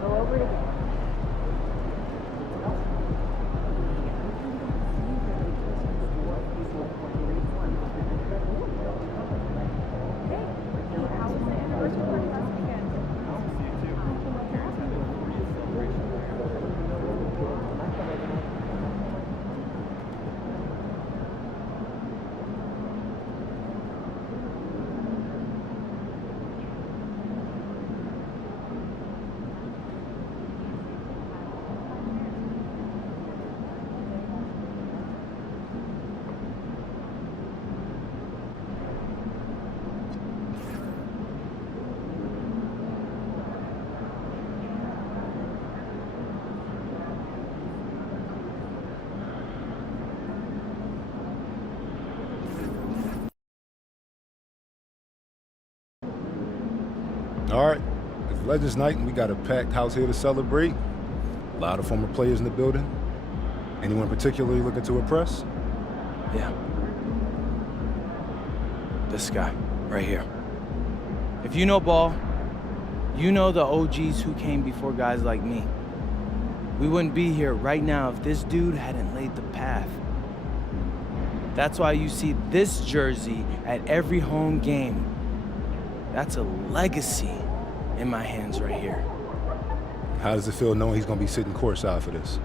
Go over it again. All right, it's Legends Night and we got a packed house here to celebrate. A lot of former players in the building. Anyone particularly looking to impress? Yeah. This guy, right here. If you know ball, you know the OGs who came before guys like me. We wouldn't be here right now if this dude hadn't laid the path. That's why you see this jersey at every home game. That's a legacy in my hands right here. How does it feel knowing he's gonna be sitting courtside for this?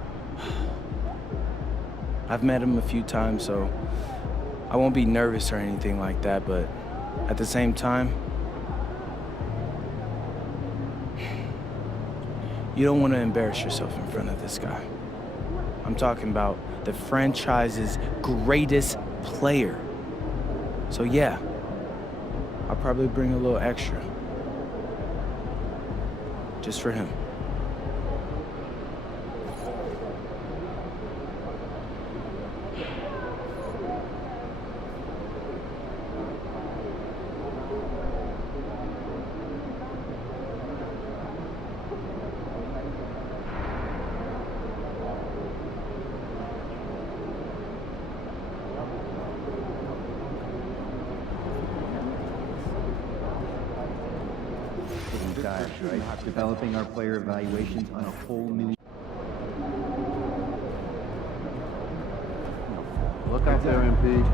I've met him a few times, so I won't be nervous or anything like that, but at the same time, you don't want to embarrass yourself in front of this guy. I'm talking about the franchise's greatest player. So yeah, I'll probably bring a little extra. Just for him. Guys, right? Developing our player evaluations on a whole new... Look out there, MP.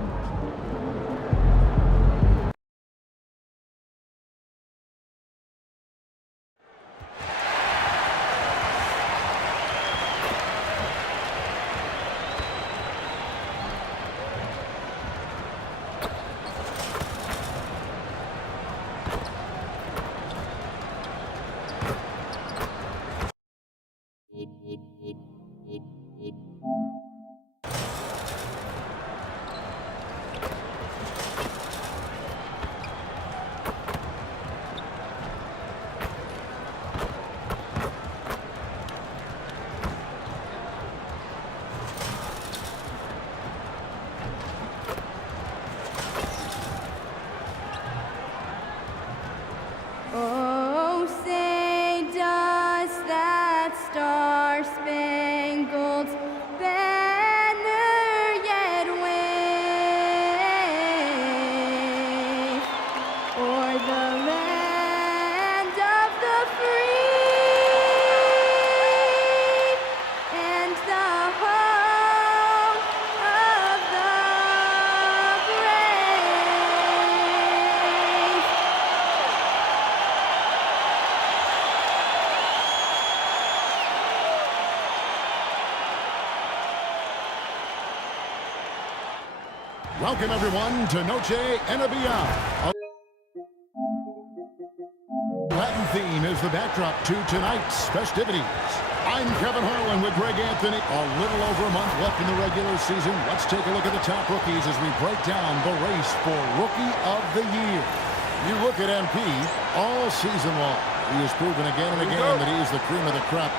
Oh, say does that star-spangled banner yet wave o'er the land of the free and the home of the brave? Welcome, everyone, to Noche Enabia. Latin theme is the backdrop to tonight's festivities. I'm Kevin Harlan with Greg Anthony. A little over a month left in the regular season. Let's take a look at the top rookies as we break down the race for Rookie of the Year. You look at MP all season long. He has proven again and again that he is the cream of the crop.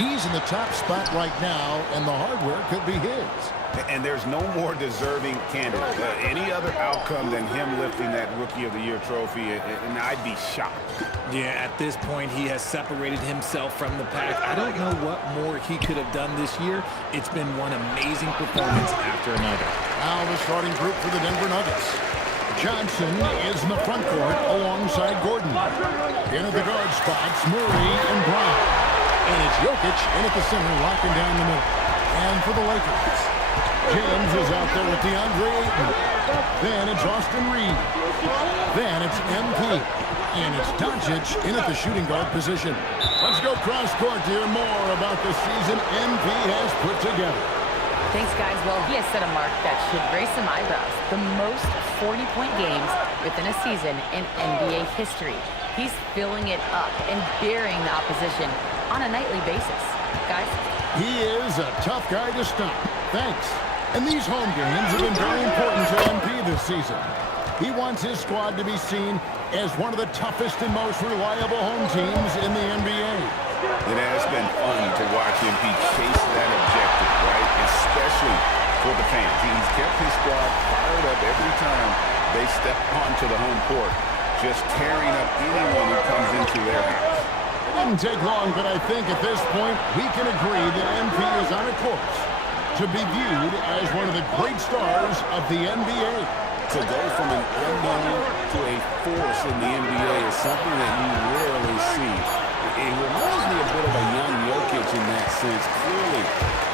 He's in the top spot right now, and the hardware could be his. And there's no more deserving candidate. Any other outcome than him lifting that Rookie of the Year trophy, and I'd be shocked. Yeah, at this point, he has separated himself from the pack. I don't know what more he could have done this year. It's been one amazing performance after another. Now the starting group for the Denver Nuggets. Johnson is in the front court alongside Gordon. In at the guard spots, Murray and Brown. And it's Jokic in at the center, locking down the middle. And for the Lakers, James is out there with DeAndre Ayton. Then it's Austin Reed. Then it's MP. And it's Doncic in at the shooting guard position. Let's go cross court to hear more about the season MP has put together. Thanks, guys. Well, he has set a mark that should raise some eyebrows. The most 40-point games within a season in NBA history. He's filling it up and burying the opposition on a nightly basis. Guys? He is a tough guy to stop. Thanks. And these home games have been very important to MP this season. He wants his squad to be seen as one of the toughest and most reliable home teams in the NBA. It has been fun to watch MP chase that objective, right? Especially for the fans. He's kept his squad fired up every time they step onto the home court, just tearing up anyone who comes into their house. It didn't take long, but I think at this point we can agree that MP is on a course to be viewed as one of the great stars of the NBA. To go from an unknown to a force in the NBA is something that you rarely see. It reminds me a bit of a young Jokic in that sense. Clearly,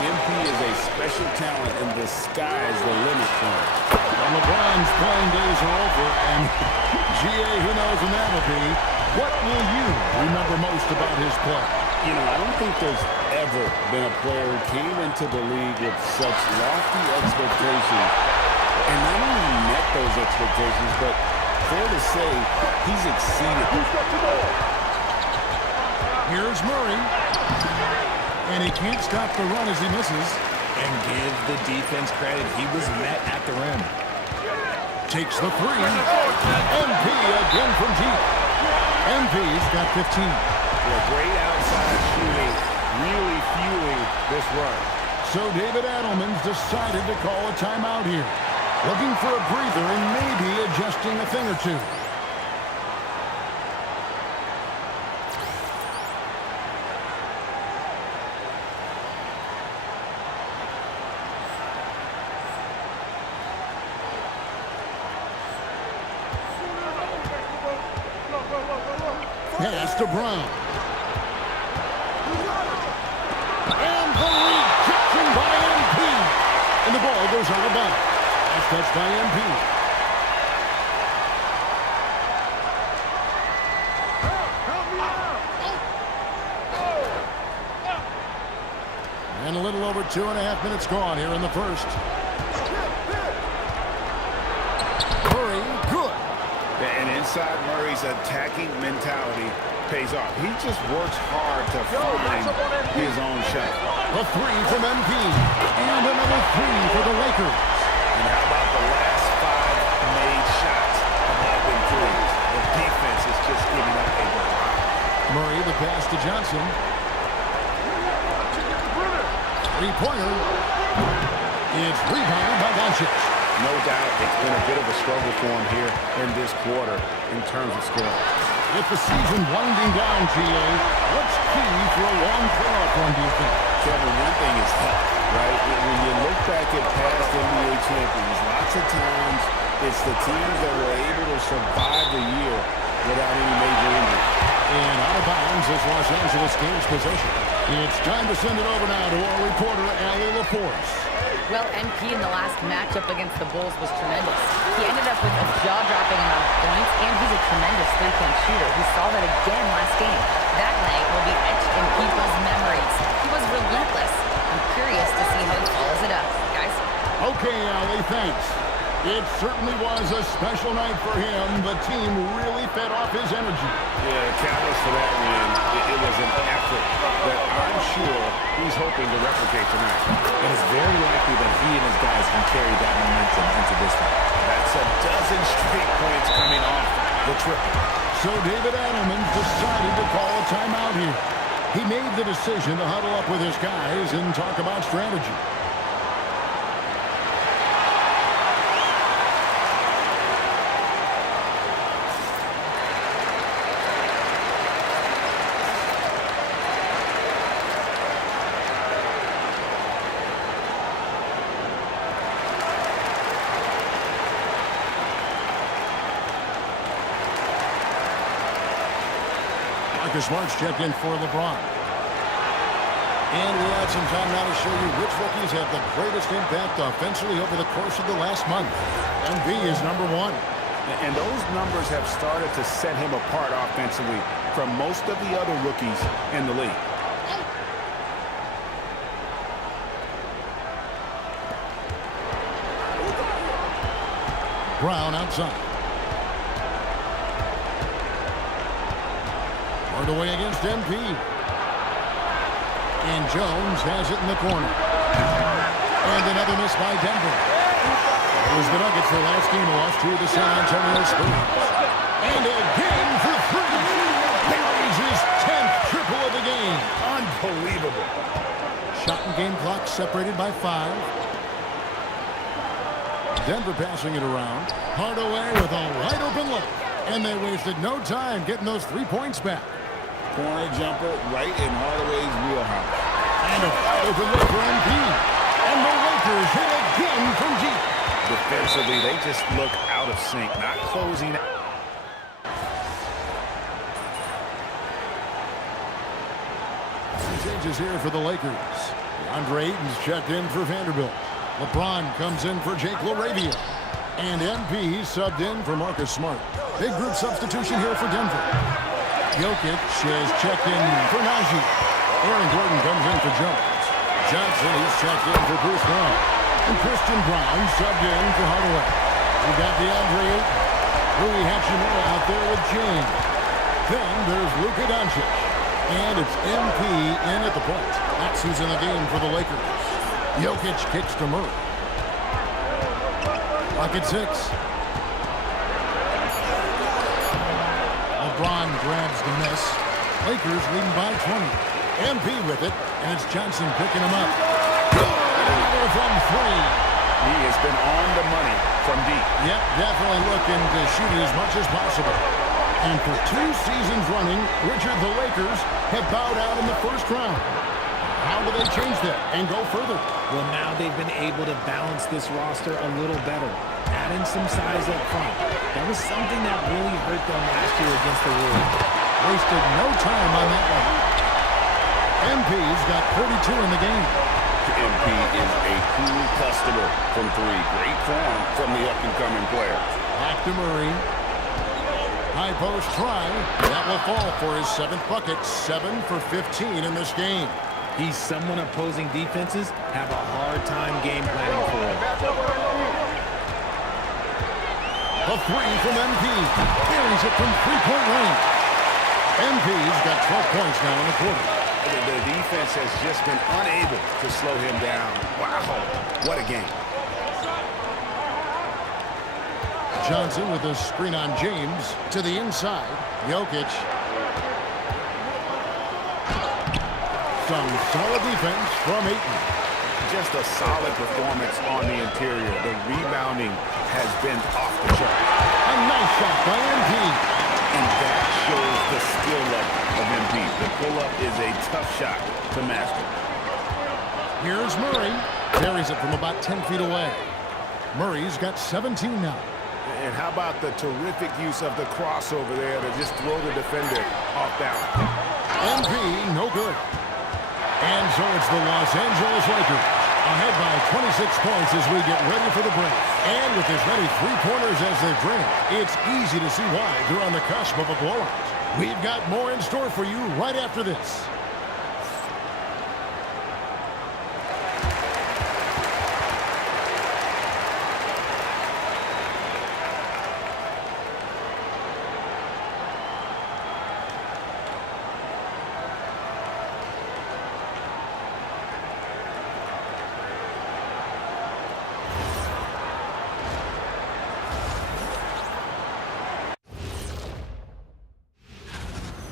MP is a special talent, and the sky's the limit for him. And LeBron's playing days are over, and GA, who knows when that'll be. What will you remember most about his play? You know, I don't think there's ever been a player who came into the league with such lofty expectations and not only met those expectations, but fair to say, he's exceeded them. Here's Murray. And he can't stop the run as he misses. And give the defense credit. He was met at the rim. Takes the three. MP again from deep. MP's got 15. Yeah, great outside shooting, really fueling this run. So David Adelman's decided to call a timeout here. Looking for a breather and maybe adjusting a thing or two. Pass to Brown. And the rejection by MP. And the ball goes out of bounds. Last touch by MP. And a little over 2.5 minutes gone here in the first. Murray, good. And inside Murray's attacking mentality pays off. He just works hard to find his own shot. A three from MP. And another three for the Lakers. And how about the last 5 made shots have all been threes? The defense is just giving up a lot. Murray, the pass to Johnson. Three-pointer. It's rebounded by Doncic. No doubt it's been a bit of a struggle for him here in this quarter in terms of scoring. With the season winding down, GA, what's key for a long playoff run, do you think? Kevin, one thing is health, right? When you look back at past NBA champions, lots of times it's the teams that were able to survive the year without any major injury. And out of bounds is Los Angeles Kings possession. It's time to send it over now to our reporter, Allie LaForce. Well, MP in the last matchup against the Bulls was tremendous. He ended up with a jaw-dropping amount of points, and he's a tremendous three-point shooter. We saw that again last game. That night will be etched in people's memories. He was relentless. I'm curious to see how he follows it up. Guys? Okay, Allie, thanks. It certainly was a special night for him. The team really fed off his energy. Yeah, catalyst for that win. It was an effort that I'm sure he's hoping to replicate tonight. And it's very likely that he and his guys can carry that momentum into this one. That's a dozen straight points coming off the triple. So David Adelman decided to call a timeout here. He made the decision to huddle up with his guys and talk about strategy. Marcus Smart's checked in for LeBron. And we had some time now to show you which rookies have the greatest impact offensively over the course of the last month. MB is number 1. And those numbers have started to set him apart offensively from most of the other rookies in the league. Brown outside. Hardaway against MP. And Jones has it in the corner. And another miss by Denver. It was the Nuggets their last game loss to the San Antonio Spurs. And again for 3. Buries his 10th triple of the game. Unbelievable. Shot and game clock separated by 5. Denver passing it around. Hardaway with a wide open look. And they wasted no time getting those 3 points back. Corner jumper right in Hardaway's wheelhouse. And a wide open look for MP. And the Lakers hit again from deep. Defensively, they just look out of sync, not closing. Changes here for the Lakers. DeAndre Ayton's checked in for Vanderbilt. LeBron comes in for Jake LaRavia. And MP subbed in for Marcus Smart. Big group substitution here for Denver. Jokic has checked in for Najee. Aaron Gordon comes in for Jones. Johnson is checked in for Bruce Brown. And Christian Brown subbed in for Hardaway. We got DeAndre Ayton. Rui Hachimura out there with James. Then there's Luka Doncic. And it's MP in at the point. That's who's in the game for the Lakers. Jokic kicks to Murray. Clock at 6. LeBron grabs the miss. Lakers leading by 20. MP with it, and it's Johnson picking him up. Another from 3. He has been on the money from deep. Yep, definitely looking to shoot it as much as possible. And for 2 seasons running, Richard, the Lakers have bowed out in the first round. How do they change that and go further? Well, now they've been able to balance this roster a little better, adding some size up front. That was something that really hurt them last year against the Warriors. Wasted no time on that one. MP's got 32 in the game. MP is a cool customer from 3. Great form from the up-and-coming player. Back to Murray. High post try. That will fall for his 7th bucket. 7 for 15 in this game. He's someone opposing defenses have a hard time game planning for him. A 3 from MP. Buries it from 3-point range. MP's got 12 points now in the quarter. The defense has just been unable to slow him down. Wow, what a game. Johnson with a screen on James to the inside. Jokic. Some solid defense from Ayton. Just a solid performance on the interior. The rebounding has been off the chart. A nice shot by MP. And that shows the skill level of MP. The pull-up is a tough shot to master. Here's Murray. Carries it from about 10 feet away. Murray's got 17 now. And how about the terrific use of the crossover there to just throw the defender off balance. MP, no good. And so it's the Los Angeles Lakers ahead by 26 points as we get ready for the break. And with as many 3-pointers as they bring, it's easy to see why they're on the cusp of a blowout. We've got more in store for you right after this.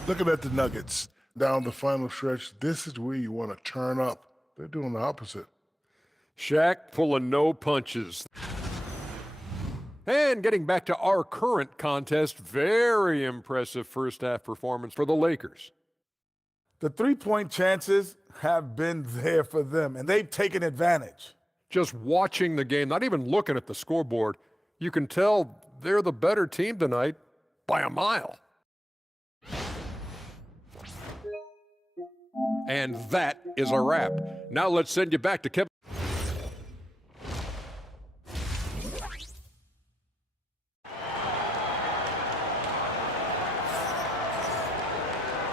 Looking at the Nuggets down the final stretch, this is where you want to turn up. They're doing the opposite. Shaq pulling no punches. And getting back to our current contest, very impressive first half performance for the Lakers. The three-point chances have been there for them, and they've taken advantage. Just watching the game, not even looking at the scoreboard, you can tell they're the better team tonight by a mile. And that is a wrap. Now let's send you back to Kevin.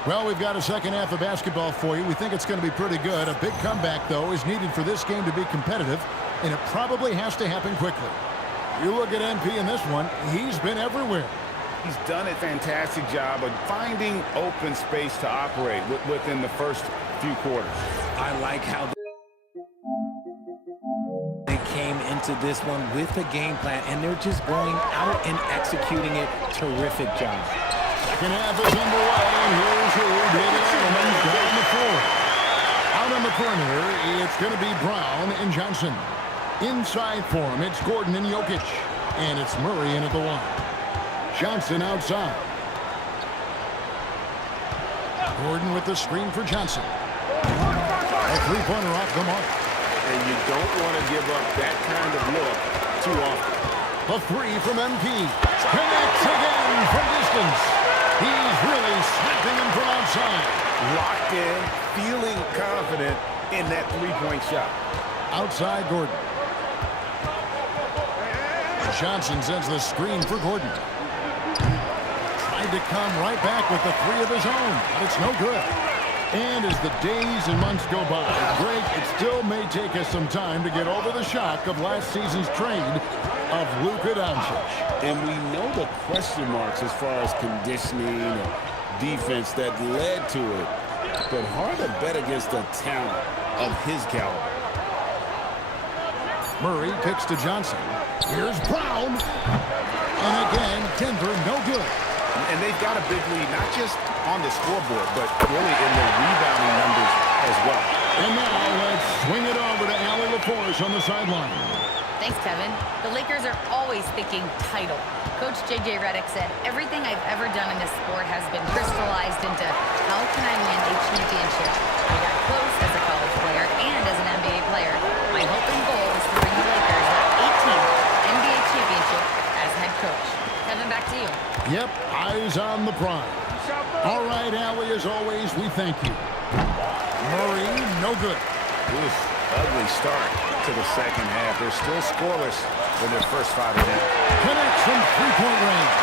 Well, we've got a second half of basketball for you. We think it's going to be pretty good. A big comeback, though, is needed for this game to be competitive, and it probably has to happen quickly. You look at MP in this one, he's been everywhere. He's done a fantastic job of finding open space to operate within the first few quarters. I like how they came into this one with a game plan, and they're just going out and executing it. Terrific job. Second half is underway, and here's who David Edelman down the floor. Out on the perimeter, it's going to be Brown and Johnson. Inside for him, it's Gordon and Jokic. And it's Murray in at the line. Johnson outside. Gordon with the screen for Johnson. A three-pointer off the mark. And you don't want to give up that kind of look too often. The three from MP. Connects again from distance. He's really slapping him from outside. Locked in, feeling confident in that three-point shot. Outside Gordon. Johnson sends the screen for Gordon. Tried to come right back with the three of his own, but it's no good. And as the days and months go by, Greg, it still may take us some time to get over the shock of last season's trade of Luka Doncic. And we know the question marks as far as conditioning and defense that led to it. But hard to bet against the talent of his caliber. Murray kicks to Johnson. Here's Brown. And again, Denver no good. And they've got a big lead, not just on the scoreboard, but really in their rebounding numbers as well. And now let's swing it over to Allie LaForce on the sideline. Thanks, Kevin. The Lakers are always thinking title. Coach J.J. Redick said, everything I've ever done in this sport has been crystallized into how can I win a championship? I got close as a college player and as an NBA player. My hope and goal is to bring the Lakers their 18th NBA championship as head coach. Kevin, back to you. Yep, eyes on the prize. All right, Allie, as always, we thank you. Murray, no good. Oof, ugly start to the second half. They're still scoreless in their first 5 minutes. Connects from three-point range.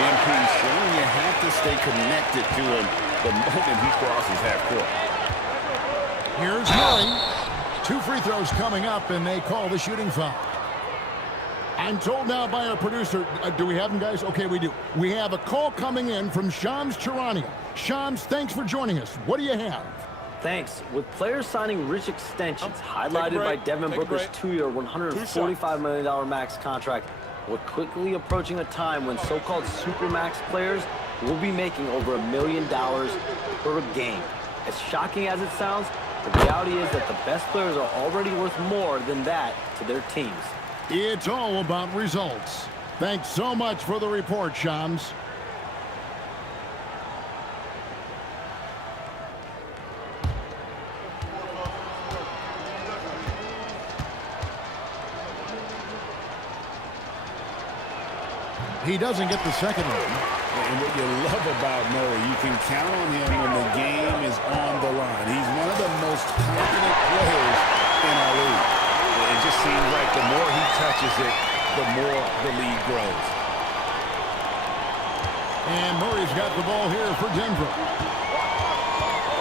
MP showing you have to stay connected to him the moment he crosses half court. Here's Murray. 2 free throws coming up, and they call the shooting foul. I'm told now by our producer, do we have him, guys? Okay, we do. We have a call coming in from Shams Charania. Shams, thanks for joining us. What do you have? Thanks. With players signing rich extensions, highlighted by Devin Booker's 2-year, $145 million max contract, we're quickly approaching a time when so-called supermax players will be making over $1 million per game. As shocking as it sounds, the reality is that the best players are already worth more than that to their teams. It's all about results. Thanks so much for the report, Shams. He doesn't get the second one. And what you love about Murray, you can count on him when the game is on the line. He's one of the most confident players in our league. It just seems like the more he touches it, the more the lead grows. And Murray's got the ball here for Denver.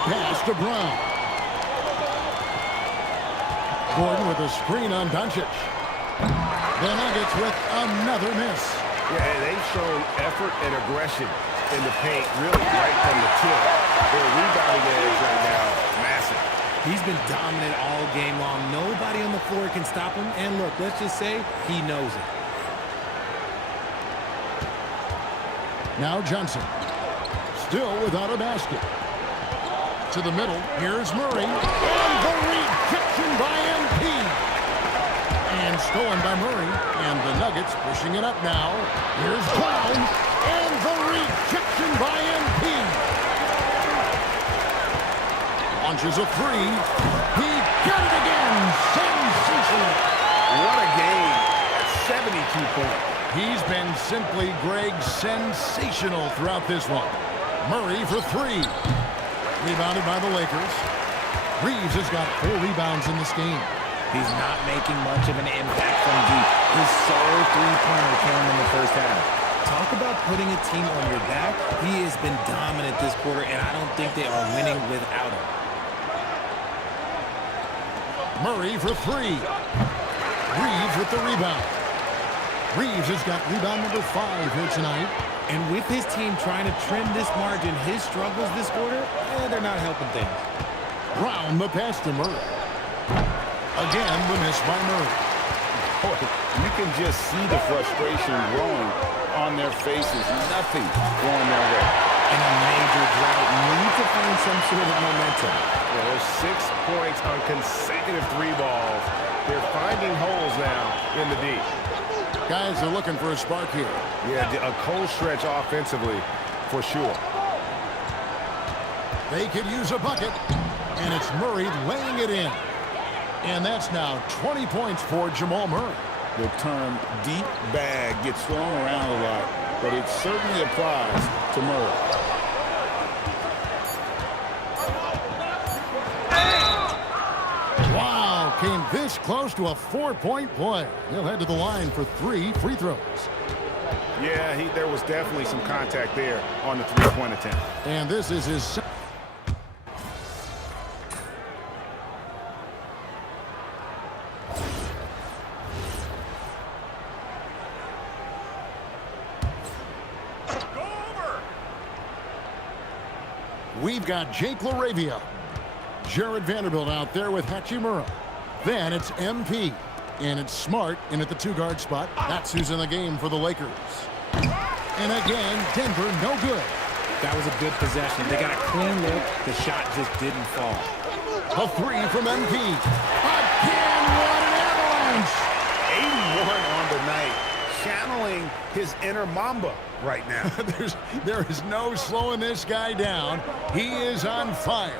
Pass to Brown. Gordon with a screen on Doncic. The Nuggets with another miss. Yeah, and they've shown effort and aggression in the paint, really right from the tip. Their rebounding edge right now, massive. He's been dominant all game long. Nobody on the floor can stop him. And look, let's just say he knows it. Now Johnson. Still without a basket. To the middle. Here's Murray. And the rejection by MP. And stolen by Murray. And the Nuggets pushing it up now. Here's Brown. And the rejection by MP. Launches a three. He got it again. Sensational. What a game at 72 points. He's been simply, Greg, sensational throughout this one. Murray for three. Rebounded by the Lakers. Reeves has got 4 rebounds in this game. He's not making much of an impact from deep. His sole three-pointer came in the first half. Talk about putting a team on your back. He has been dominant this quarter, and I don't think they are winning without him. Murray for 3. Reeves with the rebound. Reeves has got rebound number 5 here tonight. And with his team trying to trim this margin, his struggles this quarter, they're not helping things. Brown the pass to Murray. Again, the miss by Murray. Boy, you can just see the frustration growing on their faces. Nothing going their way. In a major drought, need to find some sort of momentum. Yeah, there's 6 points on consecutive 3 balls. They're finding holes now in the D. Guys are looking for a spark here. Yeah, a cold stretch offensively, for sure. They could use a bucket, and it's Murray laying it in. And that's now 20 points for Jamal Murray. The term deep bag gets thrown around a lot, but it certainly applies to Murray. Wow, came this close to a 4-point play. He'll head to the line for 3 free throws. Yeah, there was definitely some contact there on the 3-point attempt. And this is his... We've got Jake LaRavia. Jared Vanderbilt out there with Hachimura. Then it's MP. And it's Smart in at the 2-guard spot. That's who's in the game for the Lakers. And again, Denver no good. That was a good possession. They got a clean look. The shot just didn't fall. A 3 from MP. Again, what an avalanche! 81 on the night. Channeling his inner Mamba right now. there is no slowing this guy down. He is on fire.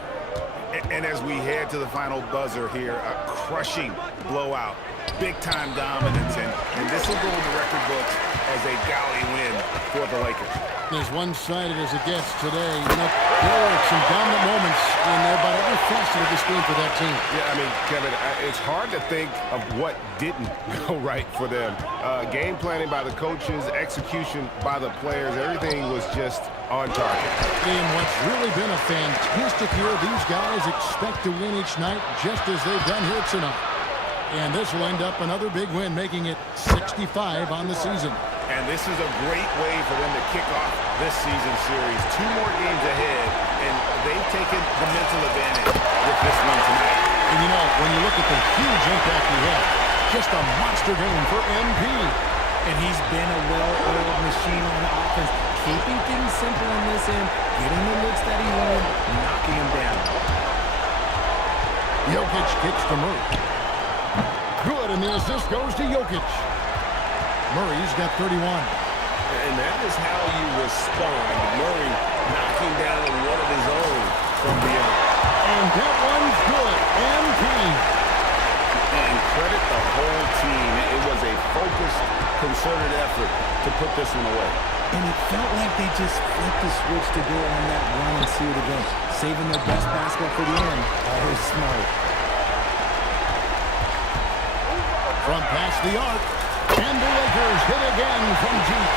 And as we head to the final buzzer here, a crushing blowout, big-time dominance, and this will go in the record books as a galley win for the Lakers. As one-sided as it gets today, you know, there were some dominant moments in there about every facet of this game for that team. Yeah, I mean, Kevin, it's hard to think of what didn't go right for them. Game planning by the coaches, execution by the players, everything was just on target. In what's really been a fantastic year, these guys expect to win each night just as they've done here tonight. And this will end up another big win, making it 65 on the season. And this is a great way for them to kick off this season series. 2 more games ahead, and they've taken the mental advantage with this win tonight. And you know, when you look at the huge impact he had, just a monster game for MP. And he's been a well-oiled machine on offense, keeping things simple in this end, getting the looks that he wanted, knocking him down. Jokic kicks to Murray. Good, and the assist goes to Jokic. Murray's got 31. And that is how you respond. Murray knocking down one of his own from beyond. And that one's good. MP. And credit the whole team. It was a focused, concerted effort to put this one away. And it felt like they just flipped the switch to go on that run and seal the game, saving their best basketball for the end. Always smart. From past the arc. And the Lakers hit again from deep.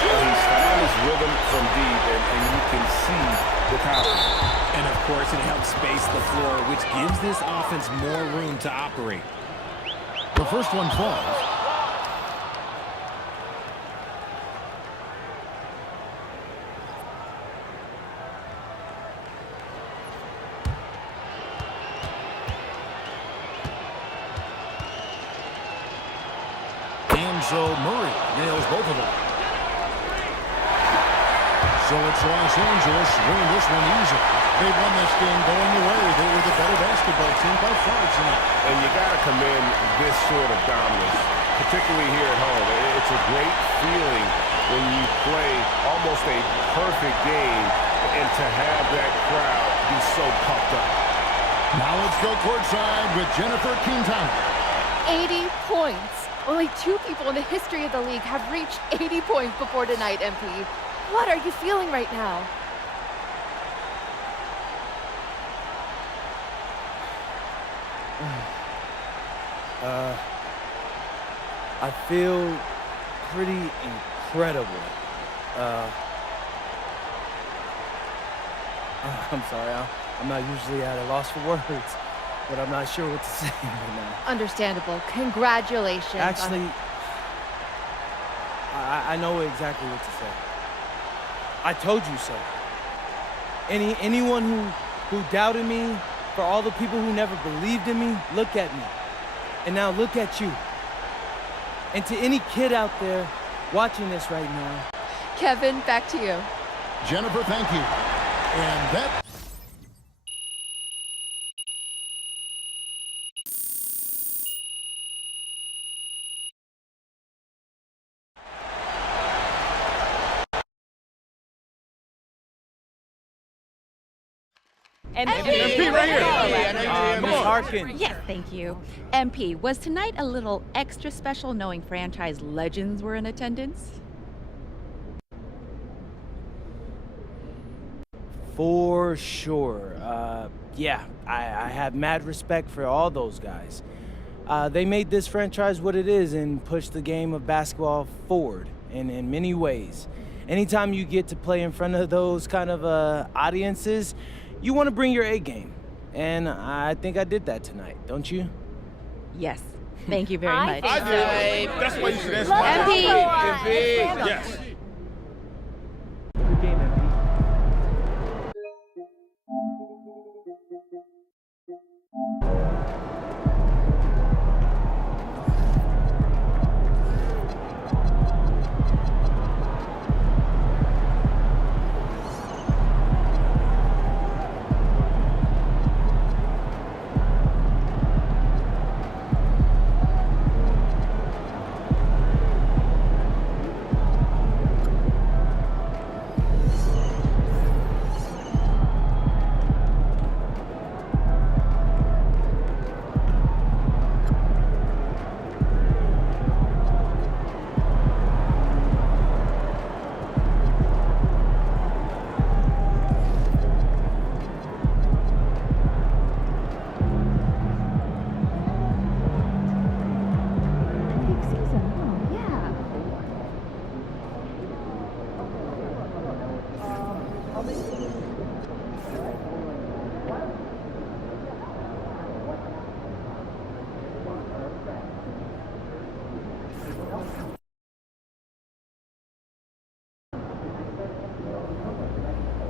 He's found his rhythm from deep, and you can see the confidence. And, of course, it helps space the floor, which gives this offense more room to operate. The first one falls. So Murray nails both of them. So it's Los Angeles winning this one easy. They won this game going away. They were the better basketball team by far tonight. And you got to commend this sort of dominance, particularly here at home. It's a great feeling when you play almost a perfect game and to have that crowd be so pumped up. Now let's go courtside with Jennifer Quintana. 80 points. Only 2 people in the history of the league have reached 80 points before tonight, MP. What are you feeling right now? I feel pretty incredible. I'm sorry, I'm not usually at a loss for words, but I'm not sure what to say right now. Understandable. Congratulations. Actually, I know exactly what to say. I told you so. Anyone who doubted me, for all the people who never believed in me, look at me. And now look at you. And to any kid out there watching this right now. Kevin, back to you. Jennifer, thank you. And that... MP right here. Miss Harkins. Yes, thank you. MP, was tonight a little extra special knowing franchise legends were in attendance? For sure. Yeah, I have mad respect for all those guys. They made this franchise what it is and pushed the game of basketball forward in many ways. Anytime you get to play in front of those kind of audiences, you want to bring your A game. And I think I did that tonight, don't you? Yes. Thank you very much. I did. That's why you should answer. MP. Yes. Good game, MP.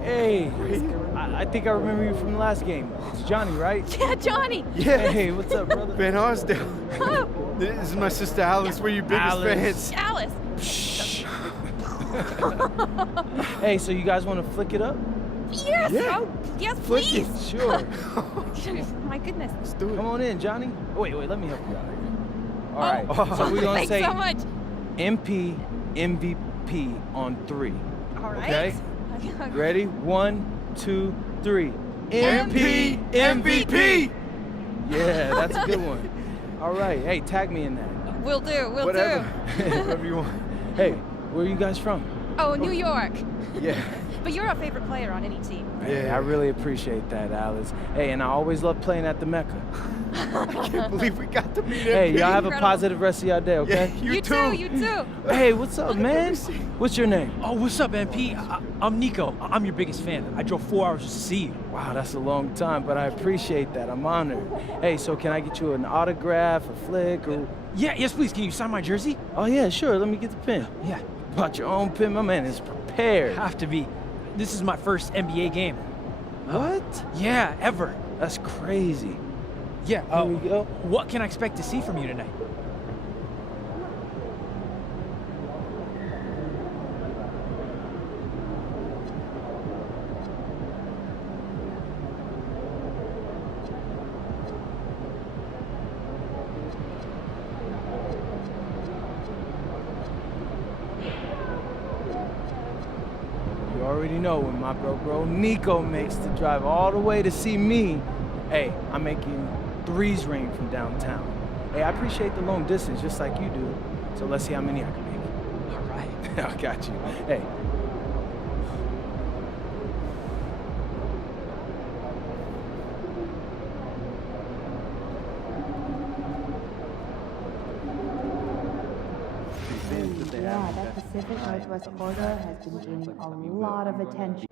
Hey, I think I remember you from the last game. It's Johnny, right? Yeah, Johnny. Yeah. Hey, what's up, brother? Van Arsdale. This is my sister Alice. We're your biggest fans. Alice. Shh. Hey, so you guys want to flick it up? Yes. Yeah. Oh, yes, Flick please. it. Sure. My goodness. Let's do it. Come on in, Johnny. Wait, let me help you out here. All right. Oh. So we're gonna Thanks say so much. MP MVP on 3. All right. Okay. Ready? 1, 2, 3. MP MVP. Yeah, that's a good one. All right. Hey, tag me in that. Will do. Will Whatever. do. Whatever you want. Hey, where are you guys from? Oh, New York. Yeah. But you're our favorite player on any team. Hey, Yeah. I really appreciate that, Alice. Hey, and I always love playing at the Mecca. I can't believe we got to meet Hey, MP. y'all have a Incredible. positive rest of y'all day, okay? Yeah, you too. You too. Hey, what's up, man? What's your name? Oh, what's up, MP? I'm Nico. I'm your biggest fan. I drove 4 hours just to see you. Wow, that's a long time, but I appreciate that. I'm honored. Hey, so can I get you an autograph, a flick, or... Yeah, yes, please. Can you sign my jersey? Oh, yeah, sure. Let me get the pen. Yeah. Brought your own pen? My man is prepared. Have to be. This is my first NBA game. What? Yeah, ever. That's crazy. Yeah. Here we go. What can I expect to see from you tonight? You already know when my bro Nico makes the drive all the way to see me. Hey, I'm making threes rain from downtown. Hey, I appreciate the long distance just like you do. So let's see how many I can make. All right. I got you. Hey. Pacific Northwest corridor has been gaining a lot of attention.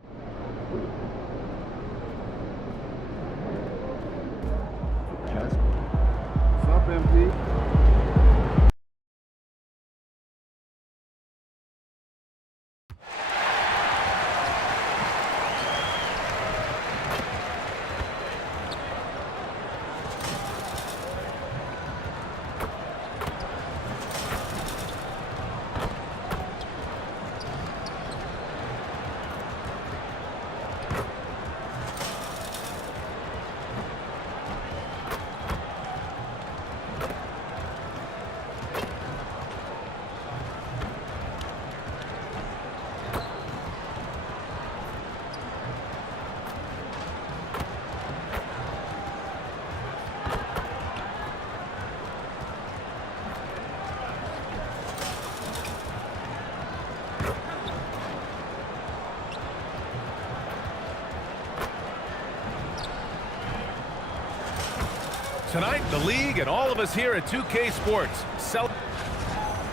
What's up, MP? Tonight, the league and all of us here at 2K Sports.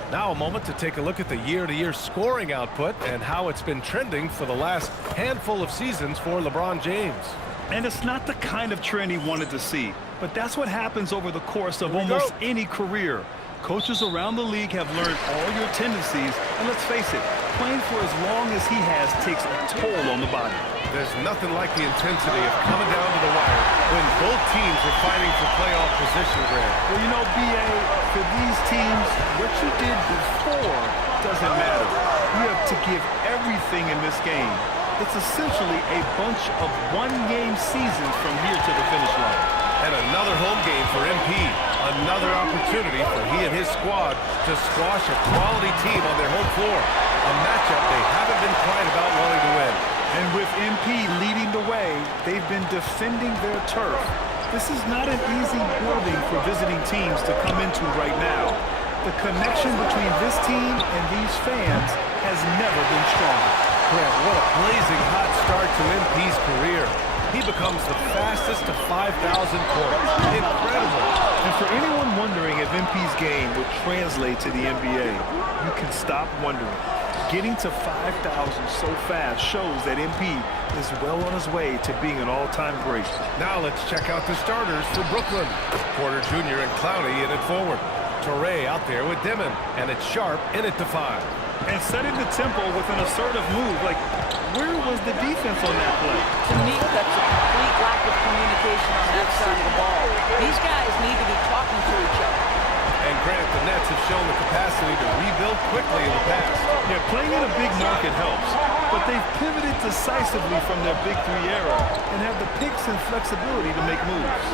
Now a moment to take a look at the year-to-year scoring output and how it's been trending for the last handful of seasons for LeBron James. And it's not the kind of trend he wanted to see, but that's what happens over the course of almost any career. Coaches around the league have learned all your tendencies, and let's face it, playing for as long as he has takes a toll on the body. There's nothing like the intensity of coming down to the wire when both teams are fighting for playoff position, Grant. Well, you know, B.A., for these teams, what you did before doesn't matter. You have to give everything in this game. It's essentially a bunch of one-game seasons from here to the finish line. And another home game for MP. Another opportunity for he and his squad to squash a quality team on their home floor. A matchup they haven't been quiet about wanting to win. And with MP leading the way, they've been defending their turf. This is not an easy building for visiting teams to come into right now. The connection between this team and these fans has never been stronger. Grant, what a blazing hot start to MP's career. He becomes the fastest to 5,000 points. Incredible. And for anyone wondering if MP's game would translate to the NBA, you can stop wondering. Getting to 5,000 so fast shows that MP is well on his way to being an all-time great. Now let's check out the starters for Brooklyn. Porter Jr. and Clowney in it forward. Torrey out there with Dimon, and it's Sharp in it to 5. And setting the tempo with an assertive move. Like, where was the defense on that play? To me, that's a complete lack of communication on that side of the ball. These guys need to be talking to each other. And Grant, the Nets have shown the capacity to rebuild quickly in the past. Yeah, playing in a big market helps, but they've pivoted decisively from their Big Three era and have the picks and flexibility to make moves.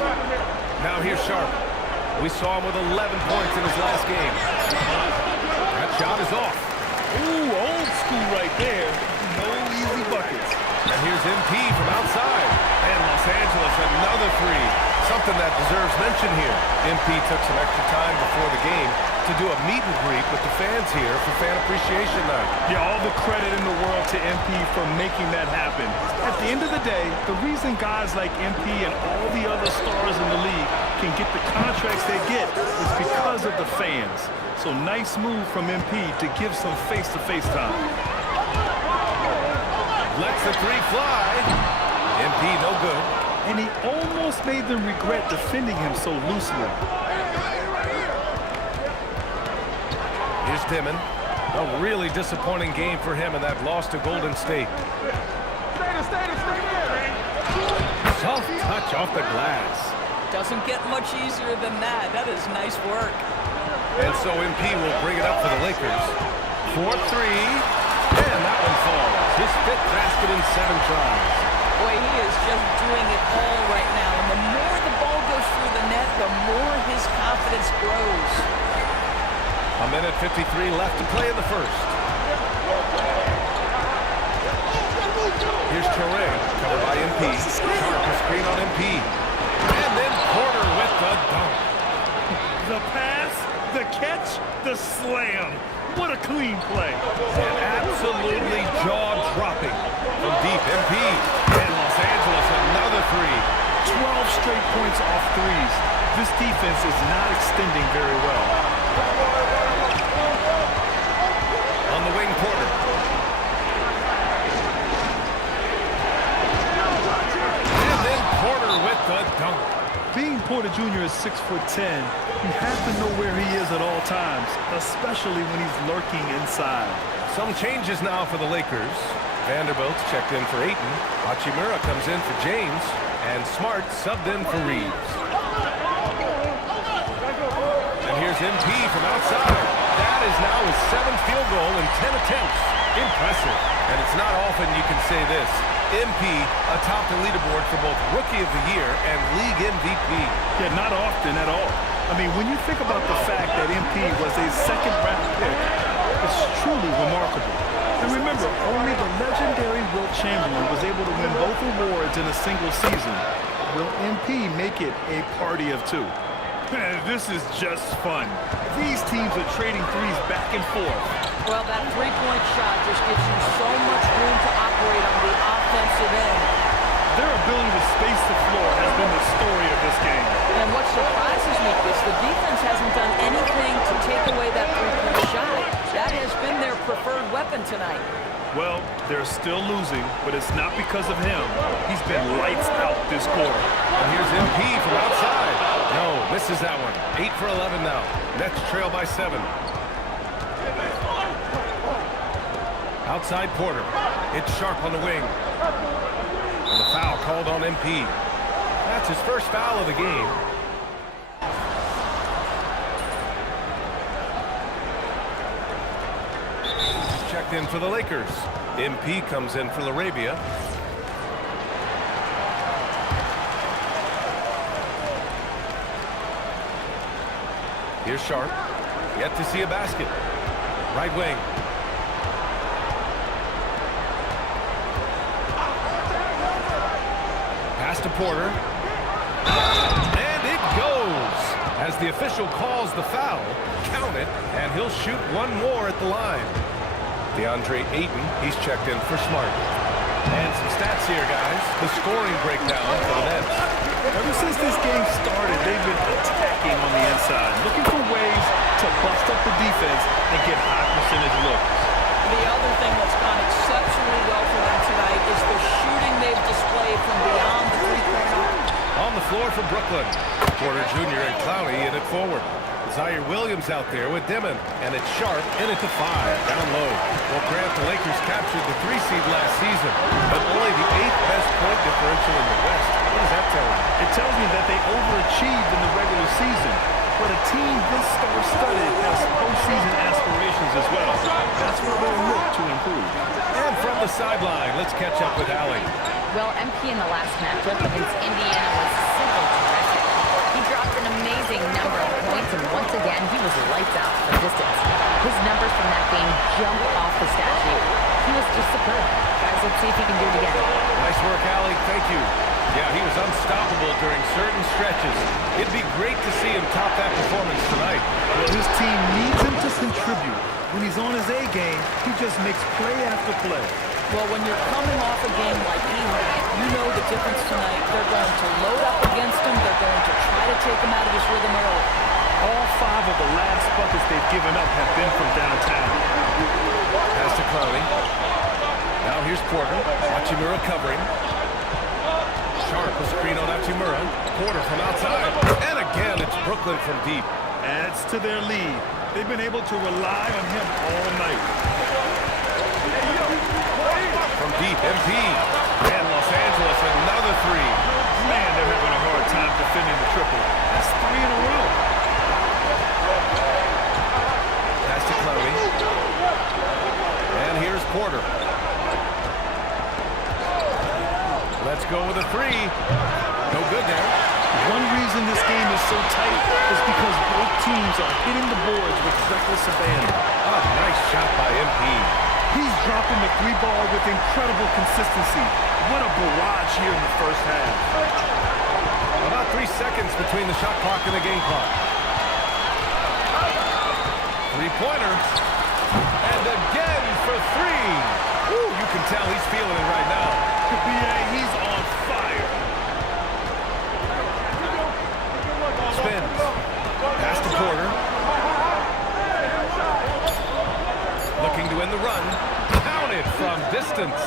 Now here's Sharp. We saw him with 11 points in his last game. That shot is off. Ooh, old school right there. No easy buckets. And here's MP from outside. And Los Angeles, another three. Something that deserves mention here. MP took some extra time before the game to do a meet and greet with the fans here for Fan Appreciation Night. Yeah, all the credit in the world to MP for making that happen. At the end of the day, the reason guys like MP and all the other stars in the league can get the contracts they get is because of the fans. So nice move from MP to give some face-to-face time. Lets the three fly. MP no good. And he almost made them regret defending him so loosely. Here's Dimon. A really disappointing game for him in that loss to Golden State. Soft touch off the glass. Doesn't get much easier than that. That is nice work. And so MP will bring it up for the Lakers. 4-3. And that one falls. His fifth basket in 7 tries. Boy, he is just doing it all right now. And the more the ball goes through the net, the more his confidence grows. A minute 53 left to play in the first. Here's Torrey, covered by MP. Sharp a screen on MP. And then Porter with the dunk. The pass, the catch, the slam. What a clean play. And absolutely jaw-dropping from deep. MP. And Los Angeles, another three. 12 straight points off threes. This defense is not extending very well. On the wing Porter Jr. is 6'10", you have to know where he is at all times, especially when he's lurking inside. Some changes now for the Lakers. Vanderbilt's checked in for Ayton. Hachimura comes in for James. And Smart subbed in for Reeves. And here's MP from outside. That is now his 7th field goal in 10 attempts. Impressive. And it's not often you can say this. MP atop the leaderboard for both Rookie of the Year and League MVP. Yeah, not often at all. I mean, when you think about the fact that MP was a second-round pick, it's truly remarkable. And remember, only the legendary Wilt Chamberlain was able to win both awards in a single season. Will MP make it a party of two? Man, this is just fun. These teams are trading threes back and forth. Well, that three-point shot just gives you so much room to operate on the offensive end. Their ability to space the floor has been the story of this game. And what surprises me is the defense hasn't done anything to take away that three-point shot. That has been their preferred weapon tonight. Well, they're still losing, but it's not because of him. He's been lights out this quarter. And here's MP from outside. No, misses that one. 8 for 11 now. Nets trail by 7. Outside Porter. It's Sharp on the wing. And the foul called on MP. That's his first foul of the game. Checked in for the Lakers. MP comes in for Laravia. Here's Sharp. Yet to see a basket. Right wing. Pass to Porter. And it goes. As the official calls the foul, count it, and he'll shoot one more at the line. DeAndre Ayton, he's checked in for Smart. And some stats here, guys. The scoring breakdown for the Nets. Ever since this game started, they've been attacking on the inside, looking for ways to bust up the defense and get high percentage looks. The other thing that's gone exceptionally well for them tonight is the shooting they've displayed from beyond the three-point arc. On the floor for Brooklyn. Porter Jr. and Clowney in it forward. Zaire Williams out there with Dimon. And it's Sharp in it to 5. Down low. Well, Grant, the Lakers captured the 3 seed last season, but only the 8th best point differential in the West. What does that tell you? It tells me that they overachieved in the regular season. But a team this star-studded has postseason aspirations as well. That's where they'll look to improve. And from the sideline, let's catch up with Allie. Well, MP in the last matchup against Indiana was simply terrific. He dropped an amazing number of points, and once again, he was lights out from distance. His numbers from that game jumped off the stat sheet. He was just superb. Guys, let's see if he can do it again. Nice work, Allie. Thank you. Yeah, he was unstoppable during certain stretches. It'd be great to see him top that performance tonight. Well, his team needs him to contribute. When he's on his A game, he just makes play after play. Well, when you're coming off a game like he had, you know the difference tonight. They're going to load up against him. They're going to try to take him out of his rhythm early. All 5 of the last buckets they've given up have been from downtown. Pass to Clowney. Now here's Porter. Hachimura covering. Sharp a screen on Hachimura. Porter from outside. And again, it's Brooklyn from deep. Adds to their lead. They've been able to rely on him all night. From deep, MP. And Los Angeles, another 3. Man, they're having a hard time defending the triple. That's 3 in a row. Pass to Clowney. And here's Porter. Let's go with a 3. No good there. One reason this game is so tight is because both teams are hitting the boards with reckless abandon. Oh, nice shot by MP. He's dropping the 3 ball with incredible consistency. What a barrage here in the first half. About 3 seconds between the shot clock and the game clock. 3-pointer. And again for 3. Woo, you can tell he's feeling it right now. BA, he's on fire. Spins. Pass to Porter. Looking to end the run. Counted from distance.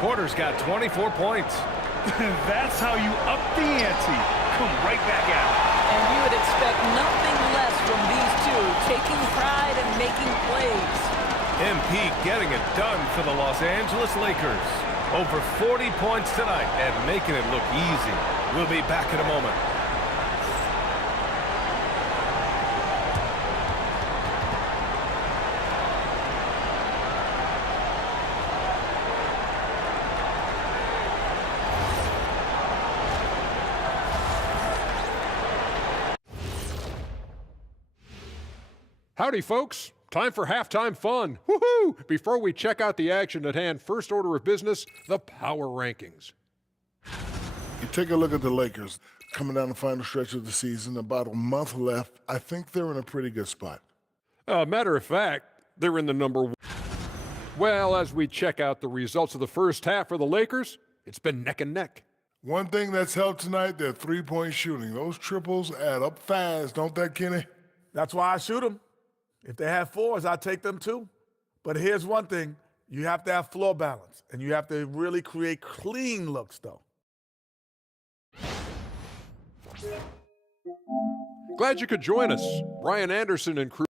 Porter's got 24 points. That's how you up the ante. come right back at it. And you would expect nothing less from these two, taking pride and making plays. MP getting it done for the Los Angeles Lakers. Over 40 points tonight and making it look easy. We'll be back in a moment. Howdy, folks. Time for halftime fun. Woohoo! Before we check out the action at hand, first order of business, the power rankings. You take a look at the Lakers coming down the final stretch of the season, about a month left. I think they're in a pretty good spot. Matter of fact, they're in the number one. Well, as we check out the results of the first half for the Lakers, it's been neck and neck. One thing that's helped tonight, their three-point shooting. Those triples add up fast, don't that, Kenny? That's why I shoot them. If they have fours, I take them too. But here's one thing. You have to have floor balance, and you have to really create clean looks, though. Glad you could join us. Brian Anderson and crew.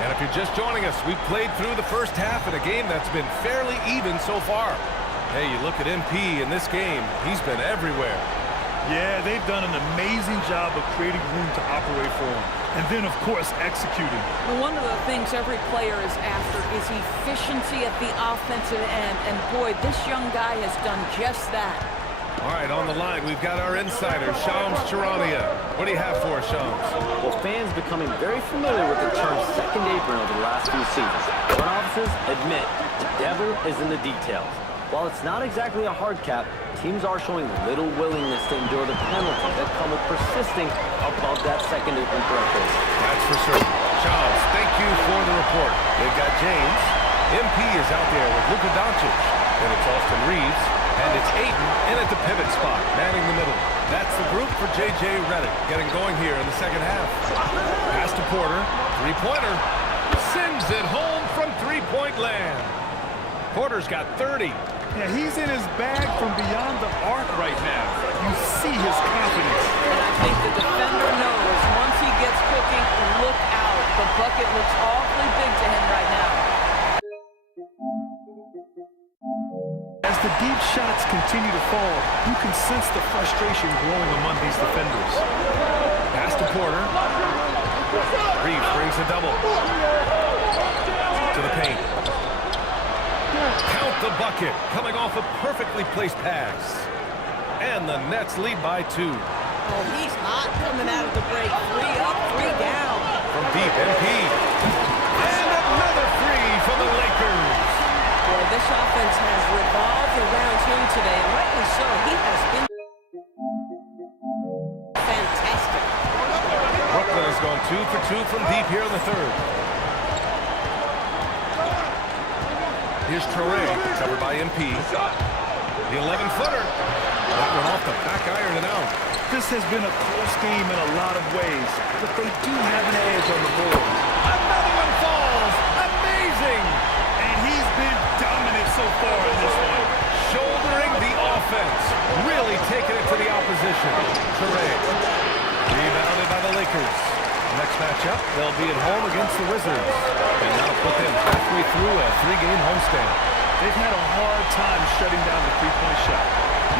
And if you're just joining us, we've played through the first half in a game that's been fairly even so far. Hey, you look at MP in this game, he's been everywhere. Yeah, they've done an amazing job of creating room to operate for him. And then, of course, executing. Well, one of the things every player is after is efficiency at the offensive end. And boy, this young guy has done just that. All right, on the line, we've got our insider, Shams Charania. What do you have for us, Shams? Well, fans becoming very familiar with the term second apron over the last few seasons. Front offices admit the devil is in the details. While it's not exactly a hard cap, teams are showing little willingness to endure the penalties that come with persisting above that second apron threshold. That's for certain. Shams, thank you for the report. They've got James. MP is out there with Luka Doncic. Then it's Austin Reeves. And it's Ayton in at the pivot spot, manning the middle. That's the group for J.J. Redick getting going here in the second half. Pass to Porter. Three-pointer. Sends it home from three-point land. Porter's got 30. Yeah, he's in his bag from beyond the arc right now. You see his confidence. And I think the defender knows once he gets cooking, look out. The bucket looks awfully big to him right now. As the deep shots continue to fall, you can sense the frustration growing among these defenders. Pass to Porter. Reeves brings a double. To the paint. Count the bucket, coming off a perfectly placed pass. And the Nets lead by 2. Oh, he's hot coming out of the break. 3 up, 3 down. From deep, MP. And another three for the Lakers. Well, this offense has revolved around him today, and rightly so. He has been fantastic. Brooklyn has gone 2 for 2 from deep here in the third. Here's Traore, covered by MP. The 11-footer. That one off the back iron and out. This has been a close game in a lot of ways, but they do have an edge on the board. Another one falls. Amazing. And he's been dominant so far in this one. Shouldering the offense. Really taking it to the opposition. Traore. Rebounded by the Lakers. Next matchup, they'll be at home against the Wizards. And that'll put them halfway through a 3-game homestand. They've had a hard time shutting down the three-point shot.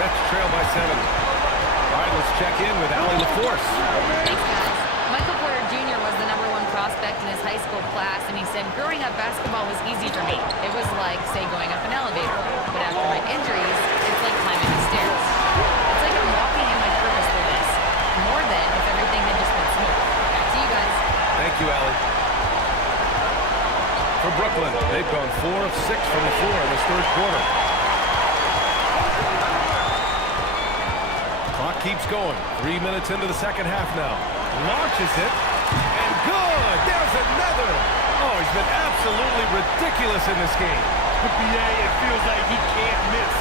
Nets trail by 7. All right, let's check in with Allie LaForce. Thanks, guys. Michael Porter Jr. was the #1 prospect in his high school class, and he said, growing up, basketball was easy for me. It was like, say, going up an elevator. But after my injuries, it's like climbing the stairs. It's like I'm walking in my purpose through this. More than if everything had just been smooth. Back to you guys. Thank you, Allie. For Brooklyn, they've gone 4 of 6 from the floor in this third quarter. Clock keeps going. 3 minutes into the second half now. Launches it, and good! There's another! Oh, he's been absolutely ridiculous in this game. With BA, it feels like he can't miss.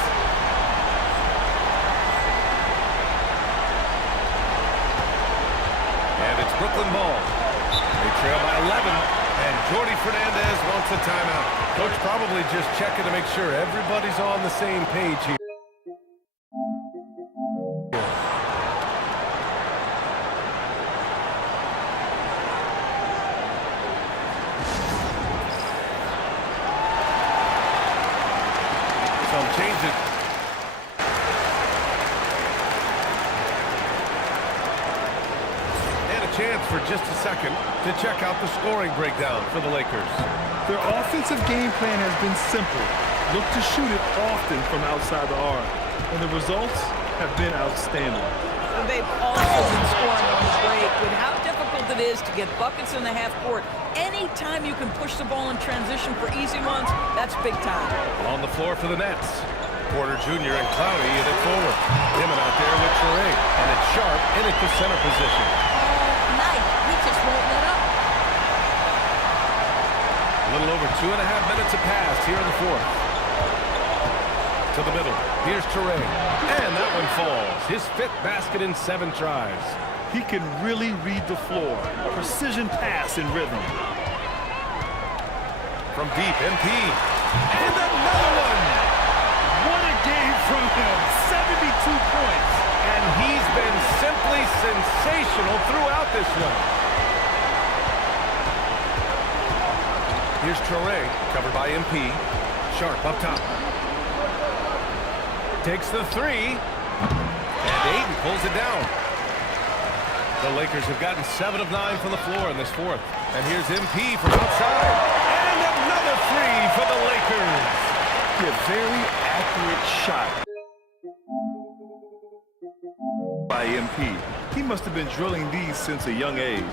And it's Brooklyn ball. They trail by 11, And Jordi Fernandez wants a timeout. Coach probably just checking to make sure everybody's on the same page here. So I'm changing. Chance for just a second to check out the scoring breakdown for the Lakers. Their offensive game plan has been simple. Look to shoot it often from outside the arc. And the results have been outstanding. And they've also been scoring on the break. With how difficult it is to get buckets in the half court, anytime you can push the ball in transition for easy ones, that's big time. On the floor for the Nets. Porter Jr. and Clowney in it forward. Dimon out there with Traore. And it's Sharp in at the center position. He just won't let up. A little over 2.5 minutes have passed here in the fourth. To the middle. Here's Traore. And that one falls. His 5th basket in 7 tries. He can really read the floor. A precision pass in rhythm. From deep, MP. And another one. What a game from him. 72 points. And he's been simply sensational throughout this one. Here's Traore, covered by MP. Sharp up top. Takes the 3. And Ayton pulls it down. The Lakers have gotten 7 of 9 from the floor in this fourth. And here's MP from outside. And another 3 for the Lakers. A very accurate shot by MP. He must have been drilling these since a young age.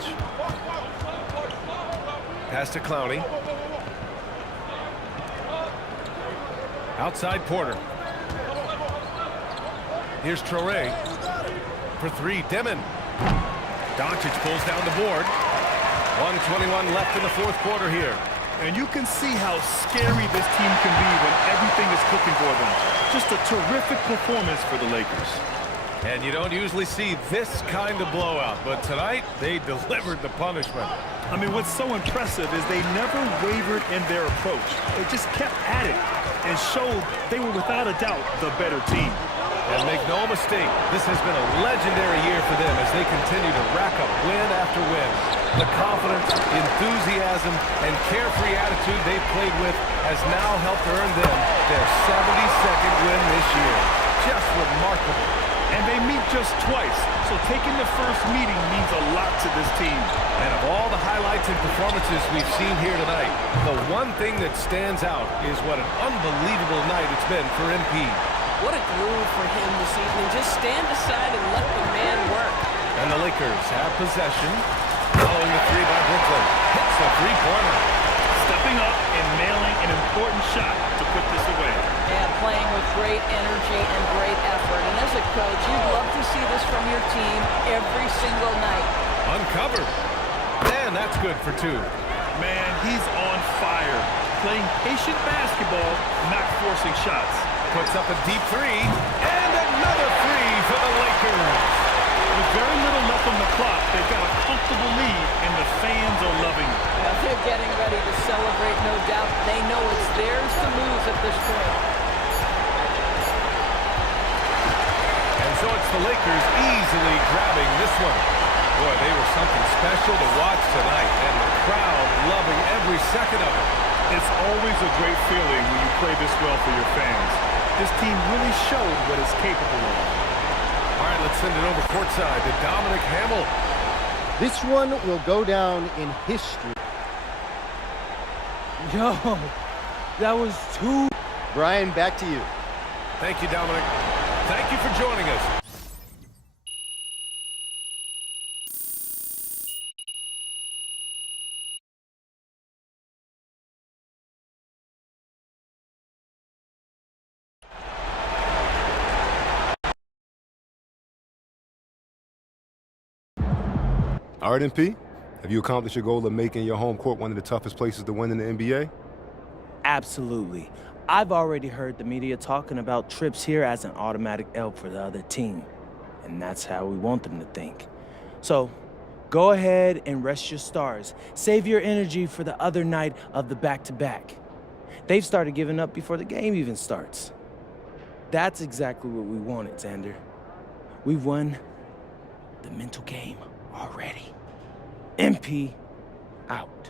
Pass to Clowney. Outside Porter. Here's Traore. For 3, Dimon. Doncic pulls down the board. 1:21 left in the fourth quarter here. And you can see how scary this team can be when everything is clicking for them. Just a terrific performance for the Lakers. And you don't usually see this kind of blowout, but tonight they delivered the punishment. I mean, what's so impressive is they never wavered in their approach. They just kept at it and showed they were without a doubt the better team. And make no mistake, this has been a legendary year for them as they continue to rack up win after win. The confidence, enthusiasm, and carefree attitude they've played with has now helped earn them their 72nd win this year. Just remarkable. And they meet just twice, so taking the first meeting means a lot to this team. And of all the highlights and performances we've seen here tonight, the one thing that stands out is what an unbelievable night it's been for MP. What a groove for him this evening. Just stand aside and let the man work. And the Lakers have possession. Following the 3 by Brooklyn. Hits the 3-pointer. Stepping up and nailing an important shot to put this away. And playing with great energy and great effort. And as a coach, you'd love to see this from your team every single night. Uncovered. And that's good for 2. Man, he's on fire. Playing patient basketball, not forcing shots. Puts up a deep 3. And another 3 for the Lakers. With very little left on the clock, they've got a comfortable lead, and the fans are loving it. Well, they're getting ready to celebrate, no doubt. They know it's theirs to lose at this point. And so it's the Lakers easily grabbing this one. Boy, they were something special to watch tonight, and the crowd loving every second of it. It's always a great feeling when you play this well for your fans. This team really showed what it's capable of. All right, let's send it over courtside to Dominic Hamill. This one will go down in history. Yo, that was 2. Brian, back to you. Thank you, Dominic. Thank you for joining us. All right, MP, have you accomplished your goal of making your home court one of the toughest places to win in the NBA? Absolutely. I've already heard the media talking about trips here as an automatic L for the other team. And that's how we want them to think. So, Go ahead and rest your stars. Save your energy for the other night of the back-to-back. They've started giving up before the game even starts. That's exactly what we wanted, Xander. We've won the mental game already. MP out.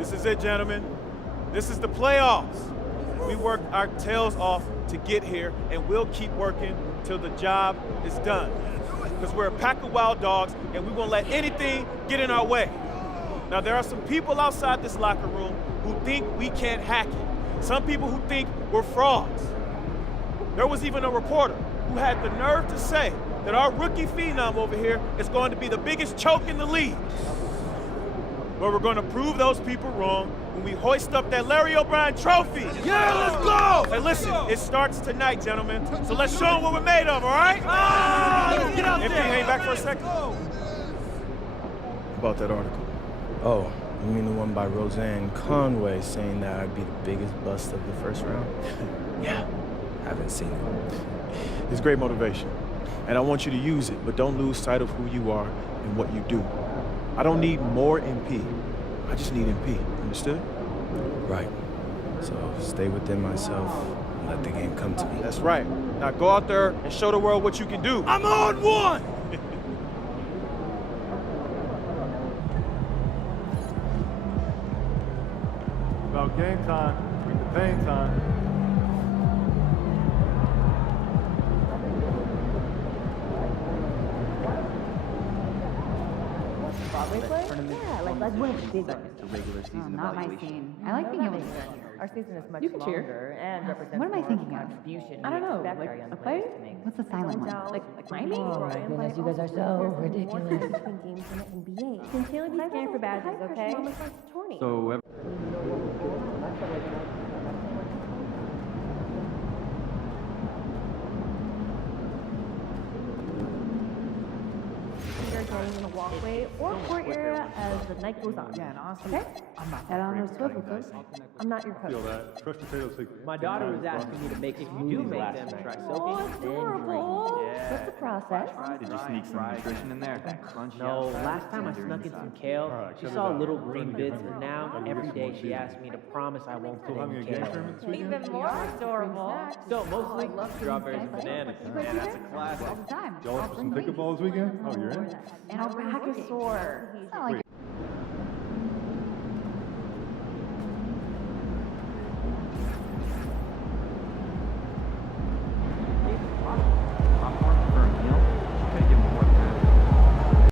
This is it, gentlemen. This is the playoffs. We worked our tails off to get here, and we'll keep working till the job is done. Because we're a pack of wild dogs, and we won't let anything get in our way. Now, there are some people outside this locker room who think we can't hack it. Some people who think we're frauds. There was even a reporter who had the nerve to say that our rookie phenom over here is going to be the biggest choke in the league. But we're going to prove those people wrong when we hoist up that Larry O'Brien trophy. Yeah, let's go! Hey, listen, it starts tonight, gentlemen. So let's show them what we're made of, all right? Let's get out MP, there. hang back for a second. About that article. Oh, you mean the one by Roseanne Conway saying that I'd be the biggest bust of the first round? Yeah, haven't seen it. It's great motivation, and I want you to use it, but don't lose sight of who you are and what you do. I don't need more MP. I just need MP. Understood? Right. So stay within myself and let the game come to me. That's right. Now go out there and show the world what you can do. I'm on one! About game time, with the pain time. Yeah, like one of the big ones. The regular season Not my scene. I like being able to cheer. Our season is much longer and represents what am I thinking of? I don't know. Like a play? What's the silent one? Like my name? Oh my goodness, you guys are so ridiculous. Between games in the NBA. Continually be scanning for badges, okay? So Getting in the walkway or court area as the night goes on. Yeah, and honestly, okay? Head on those swivel, coach. I'm not your coach. Feel that. Crushed potatoes take. my daughter was asking me to make smoothies last night. Try Oh, adorable. What's the process? Did you sneak some nutrition in there? No, last time I snuck in some kale, she saw little green bits, and now every day she asks me to promise I won't put in kale. Even more adorable. So mostly strawberries and bananas. Man, that's a classic. Y'all for some pickleball this weekend? Oh, you're in? And I'll back a sore. Wait. Popcorn for a meal? You could give me more than that.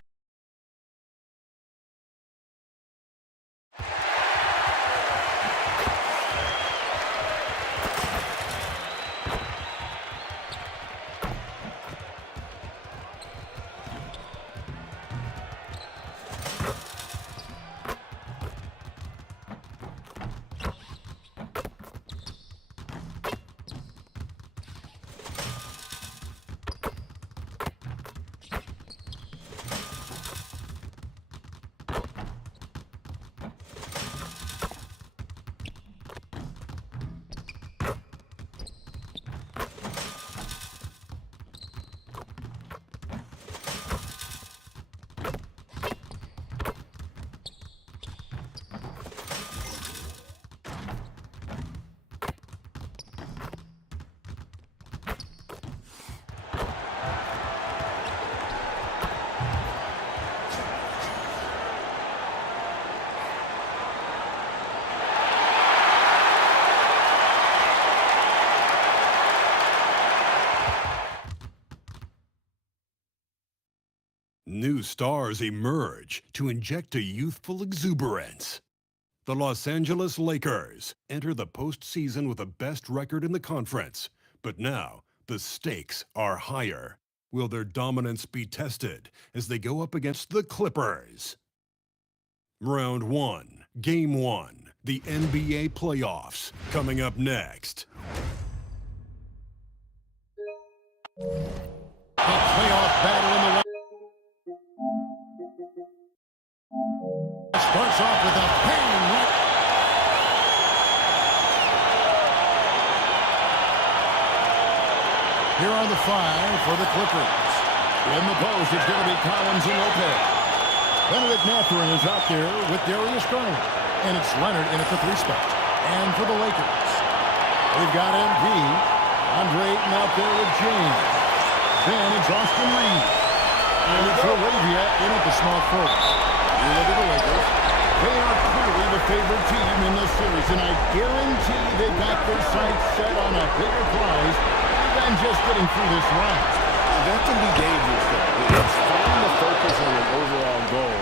New stars emerge to inject a youthful exuberance. The Los Angeles Lakers enter the postseason with the best record in the conference, but now the stakes are higher. Will their dominance be tested as they go up against the Clippers? Round 1, Game 1, the NBA playoffs, coming up next. The playoff battle in the starts off with a bang right. Here are the five for the Clippers. In the post, it's going to be Collins and Lopez. Benedict Mathurin is out there with Darius Garland. And it's Leonard in at the 3 spot. And for the Lakers, they've got MP. Andre Ayton out there with James. Then it's Austin Reed. And it's Laravia in at the small forward. You look at the Lakers. They are clearly the favorite team in this series, and I guarantee they've got their sights set on a bigger prize than just getting through this round. That can be dangerous, though. It's fine to focus on an overall goal,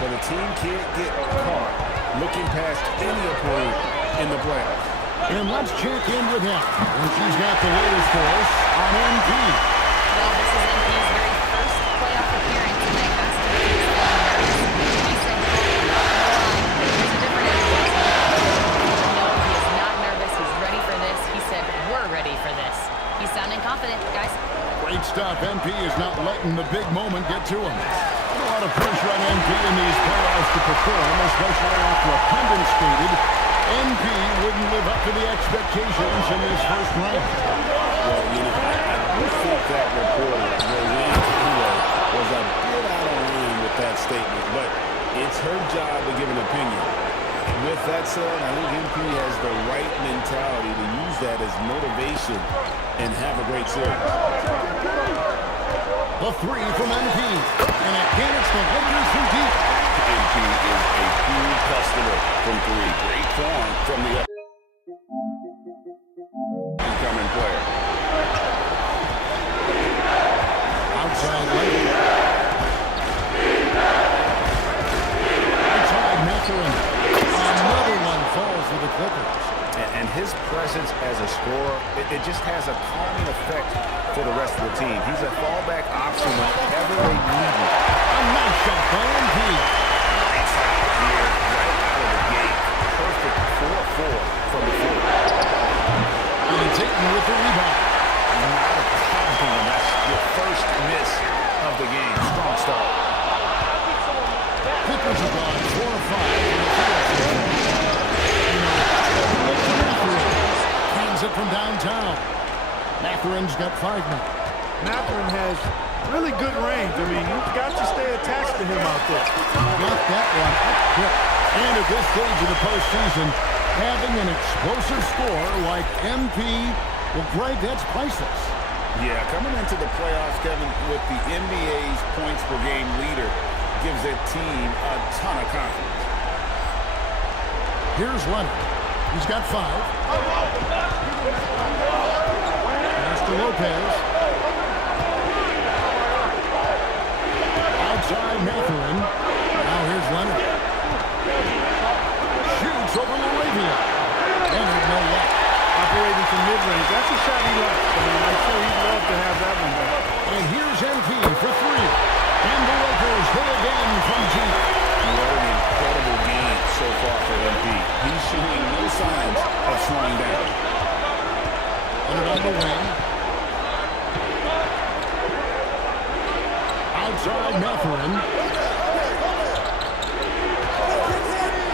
but the team can't get caught looking past any opponent in the playoffs. And let's check in with him. And she's got the latest for us on MP. Well, this is MP's very first playoff appearance, and they asked him if he was feeling nervous. He said, there's a different energy. No, he is not nervous. He's ready for this. He said, we're ready for this. He's sounding confident, guys. Great stuff. MP is not letting the big moment get to him. A lot of pressure on MP in these playoffs to perform, especially after a pundit stated MP wouldn't live up to the expectations in this first round. Well, you know, I think that reporter, Roseanne Taylor, was a bit out of line with that statement, but it's her job to give an opinion. With that said, I think MP has the right mentality to use that as motivation and have a great series. The three from MP. And again, it's the Lakers from deep. MP is a cool customer from three. Great form from the incoming player. Outside lane. Outside Mathurin. Another one falls for the Clippers. And his presence as a scorer, it just has a calming effect for the rest of the team. He's a fallback option whenever they need him. A nice shot by MP. Nice out here, right out of the gate. Perfect 4-4 from the floor. And Dayton with the rebound. Not a problem. That's your first miss of the game. Strong start. Clippers are gone 4 or 5 from the field. It from downtown. Mathurin's got 5 now. Mathurin has really good range. I mean, you've got to stay attached to him out there. Got that one up quick. And at this stage of the postseason, having an explosive score like MP, well, Greg, that's priceless. Yeah, coming into the playoffs, Kevin, with the NBA's points per game leader gives that team a ton of confidence. Here's Leonard. He's got 5. Pass to Lopez. Outside Mathurin. Now here's Leonard. Shoots over Laravia. Leonard, no luck. Operating from mid-range. That's a shot he likes. I mean, I'm sure he'd love to have that one back. And here's MP for 3. And the Lakers hit again from deep. What an incredible game so far for MP. He's showing no signs of slowing down. Leonard on the wing. Outside Mathurin.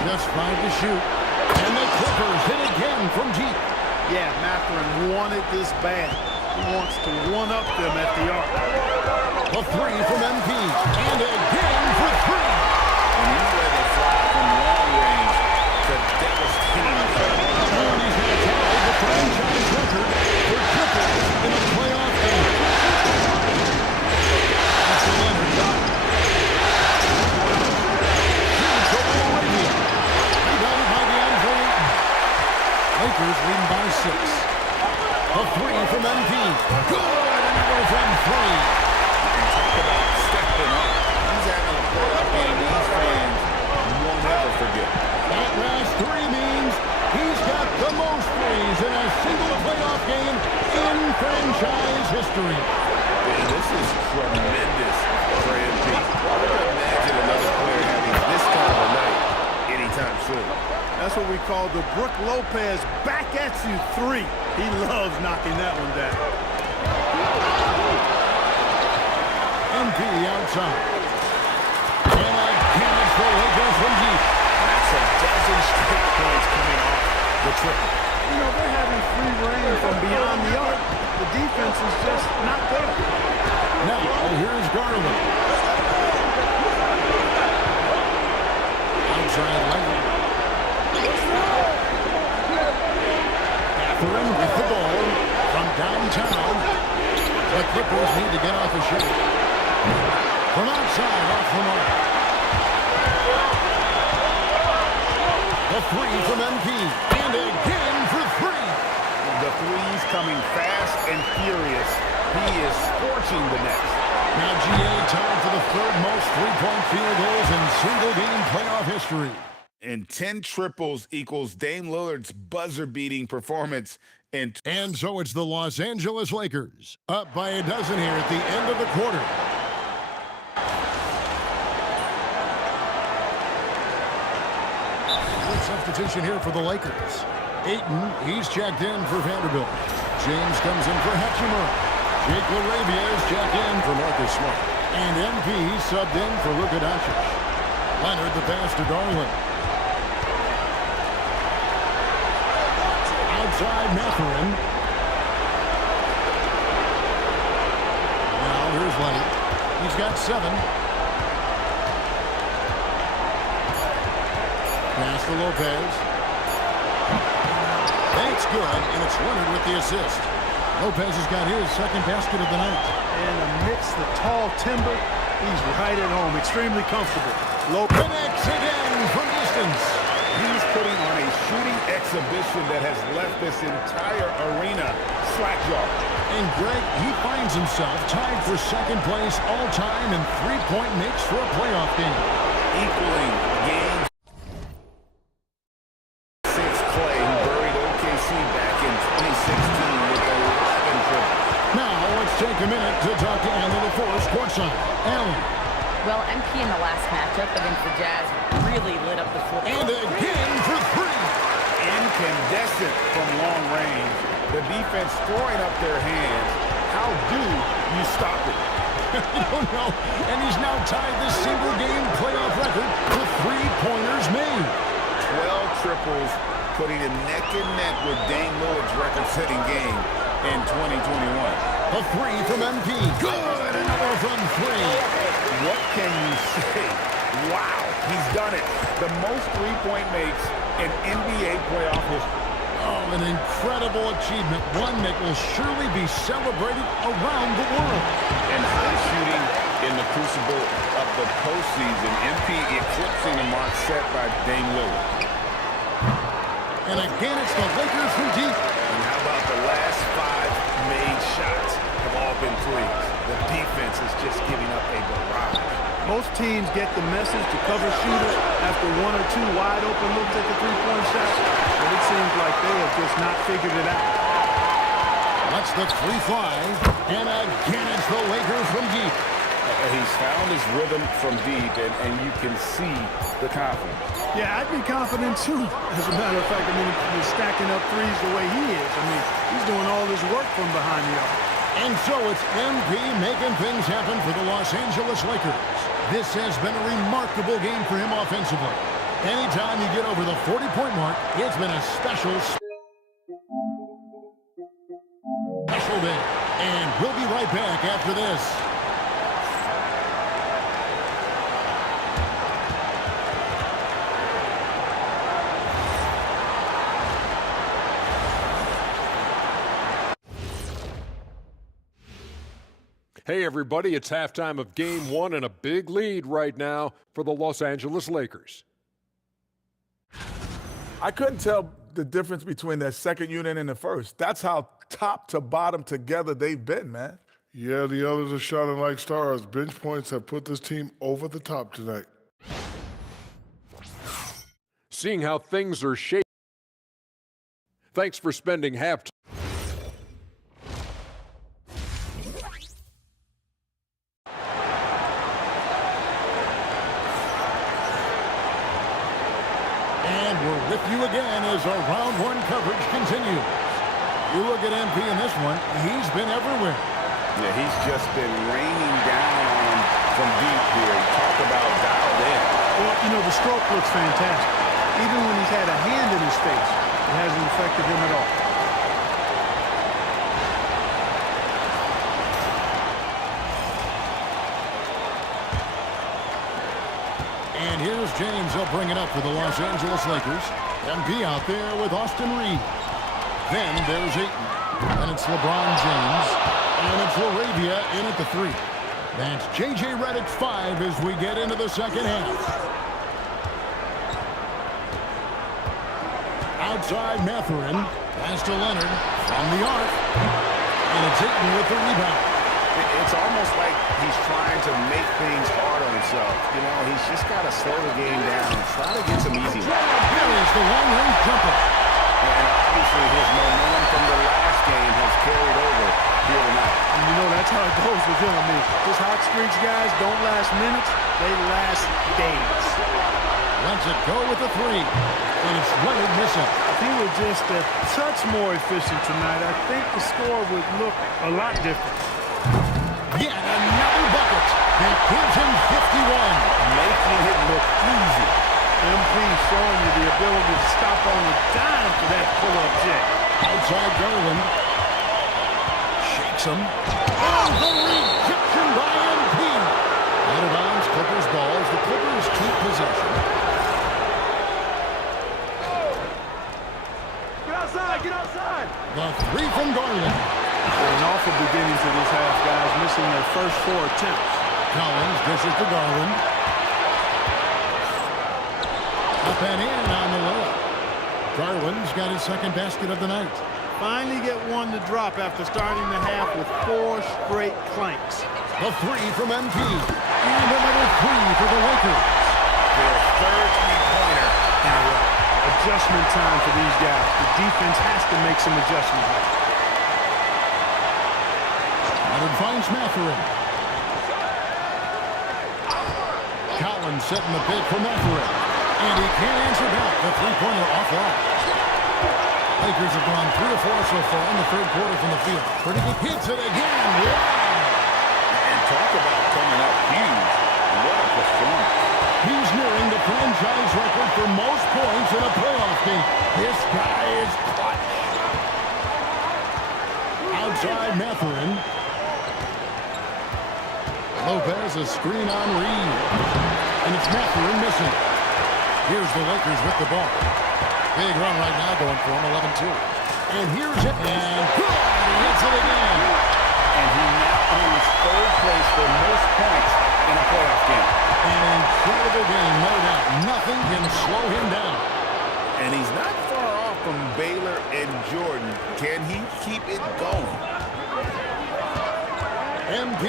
Just 5 to shoot. And the Clippers hit again from deep. Yeah, Mathurin wanted this bad. He wants to one-up them at the arc. A 3 from MP. And again for 3. And he's ready to fly from long range to devastating. And he's going to tie the franchise record for triples in a playoff game. That's Leonard. Shoots over Laravia. Rebounded by DeAndre Ayton. Lakers leading by 6. A 3 from MP. Good! Another from 3. And talk about stepping up. He's having a playoff game these fans won't ever forget. That last 3 means he's got the most threes in a single playoff game in franchise history. And this is tremendous for MP. I would imagine another player having this kind of a night anytime soon. That's what we call the Brook Lopez back at you 3. He loves knocking that one down. MP outside. And again it's the Lakers from deep. That's a dozen straight points coming off the triple. You know, they're having free reign from beyond the arc. The defense is just not there. Now, here's Garland. Outside Leonard. Mathurin with the ball from downtown. The Clippers need to get off a shot. From outside, off the mark. The 3 from MP. And again for 3. The threes coming fast and furious. He is scorching the net. Now GA tied for the 3rd most 3-point field goals in single-game playoff history. And 10 triples equals Dame Lillard's buzzer-beating performance. And so it's the Los Angeles Lakers, up by a dozen here at the end of the quarter. Good substitution here for the Lakers. Ayton, he's checked in for Vanderbilt. James comes in for Hachimura. Jake LaRavia is checked in for Marcus Smart. And MP subbed in for Luka Doncic. Leonard the pass to Garland. Outside Mathurin. Now here's Leonard. He's got 7. Pass to Lopez. That's good, and it's Leonard with the assist. Lopez has got his second basket of the night. And amidst the tall timber, he's right at home, extremely comfortable. Lopez connects again from distance. He's putting on a shooting exhibition that has left this entire arena slack-jawed. And Greg, he finds himself tied for second place all-time in three-point makes for a playoff game. Equaling Game 6 Clay, who buried OKC back in 2016 with 11 triples. Now let's take a minute to talk to Anna LaForce courtside. Allen. Well, MP in the last matchup against the Jazz really lit up the floor. And again for 3. Incandescent from long range. The defense throwing up their hands. How do you stop it? I don't know. And he's now tied the single-game playoff record for three-pointers made. 12 triples, putting him neck and neck with Dame Lillard's record-setting game in 2021. A 3 from MP. Good. Another from 3. What can you say? Wow, he's done it. The most three-point makes in NBA playoff history. Oh, an incredible achievement. One that will surely be celebrated around the world. And high shooting in the crucible of the postseason. MP eclipsing the mark set by Dame Lillard. And again, it's the Lakers from deep. And how about the last 5 made shots have all been threes? The defense is just giving up a barrage. Most teams get the message to cover shooters after 1 or 2 wide open looks at the three-point shot, but it seems like they have just not figured it out. Let's the 3 fly, and again it's the Lakers from deep. He's found his rhythm from deep, and you can see the confidence. Yeah, I'd be confident too. As a matter of fact, I mean, he's stacking up threes the way he is. I mean, he's doing all this work from behind the arc. And so it's MP making things happen for the Los Angeles Lakers. This has been a remarkable game for him offensively. Anytime you get over the 40-point mark, it's been a special day. And we'll be right back after this. Hey everybody, it's halftime of Game 1 and a big lead right now for the Los Angeles Lakers. I couldn't tell the difference between that second unit and the first. That's how top to bottom together they've been, man. Yeah, the others are shining like stars. Bench points have put this team over the top tonight. Seeing how things are shaping. Thanks for spending halftime. And we're with you again as our round 1 coverage continues. You look at MP in this one, he's been everywhere. Yeah, he's just been raining down on him from deep here. Talk about dialed in. Well, you know, the stroke looks fantastic. Even when he's had a hand in his face, it hasn't affected him at all. And here's James. He'll bring it up for the Los Angeles Lakers. MP out there with Austin Reed. Then there's Ayton. And it's LeBron James. And it's LaRavia in at the 3. That's J.J. Redick 5 as we get into the second half. Outside Mathurin. Pass to Leonard from the arc. And it's Ayton with the rebound. It's almost like he's trying to make things hard on himself. You know, he's just got to slow the game down and try to get some easy ones. There is the long-range jumper. And obviously his momentum from the last game has carried over here tonight. And you know, that's how it goes with him. I mean, his hot streaks, guys, don't last minutes. They last days. Lets it go with the three. And it's Leonard missing. If he were just a touch more efficient tonight, I think the score would look a lot different. Yet another bucket that gives him 51. Making it look easy. MP showing you the ability to stop on the dime for that pull-up jet. Outside Garland. Shakes him. Oh, the rejection by MP. Out of bounds, Clippers ball as the Clippers keep possession. Get outside, get outside. The three from Garland. An awful beginning to this half, guys, missing their first 4 attempts. Collins dishes to Garland. Up and in on the layup. Garland's got his second basket of the night. Finally get one to drop after starting the half with 4 straight clanks. The three from MP. And another three for the Lakers. Their third three-pointer in a row. Adjustment time for these guys. The defense has to make some adjustments. Leonard finds Mathurin. Collins setting the bid for Mathurin. And he can't answer back. The three-pointer offline. Lakers have gone 3 of 4 so far in the third quarter from the field. Pretty good hits it again. Wow. And talk about coming up huge. What a performance. He's nearing the franchise record for most points in a playoff game. This guy is clutch. Outside Mathurin. Lopez, a screen on Reed. And it's Mathurin missing. Here's the Lakers with the ball. Big run right now going for him, 11-2. And here's it. And good. He hits it again. And he now owns third place for most points in a playoff game. An incredible game, no doubt. Nothing can slow him down. And he's not far off from Baylor and Jordan. Can he keep it going? MP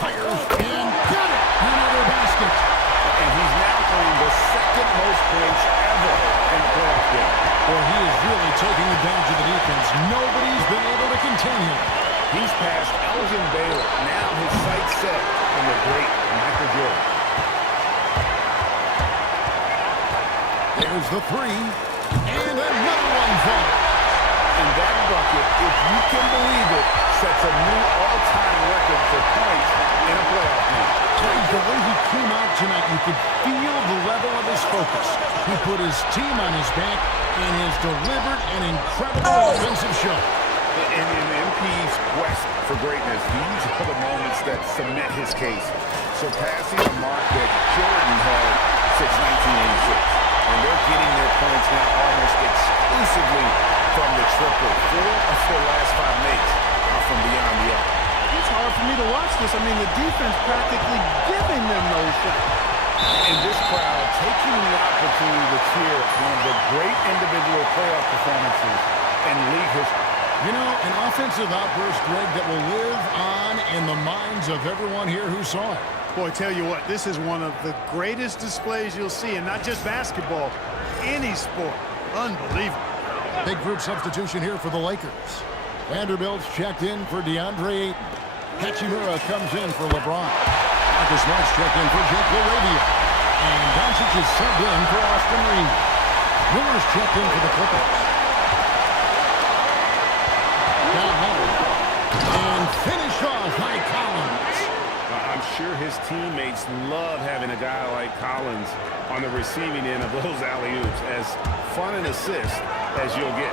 fires and got it. Another basket. And he's now playing the second most points ever in a playoff game. Boy, he is really taking advantage of the defense. Nobody's been able to contain him. He's passed Elgin Baylor. Now his sights set on the great Michael Jordan. There's the three. And another one falls. And that bucket, if you can believe it, sets a new all-time record for points in a playoff game. The way he came out tonight, you could feel the level of his focus. He put his team on his back and has delivered an incredible offensive show. And in MP's quest for greatness, these are the moments that cement his case, surpassing a mark that Jordan had since 1986. And they're getting their points now almost exclusively from the triple. 4 of their last 5 makes are from beyond the arc. It's hard for me to watch this. I mean, the defense practically giving them those shots. And this crowd taking the opportunity to cheer one of the great individual playoff performances in league history. You know, an offensive outburst, Greg, that will live on in the minds of everyone here who saw it. Boy, tell you what, this is one of the greatest displays you'll see, and not just basketball, any sport. Unbelievable. Big group substitution here for the Lakers. Vanderbilt's checked in for DeAndre Ayton. Hachimura comes in for LeBron. Marcus Smart's checked in for Jake LaRavia. And Doncic is subbed in for Austin Reeves. Miller's checked in for the Clippers. And finished off by Collins. I'm sure his teammates love having a guy like Collins on the receiving end of those alley-oops. As fun an assist as you'll get.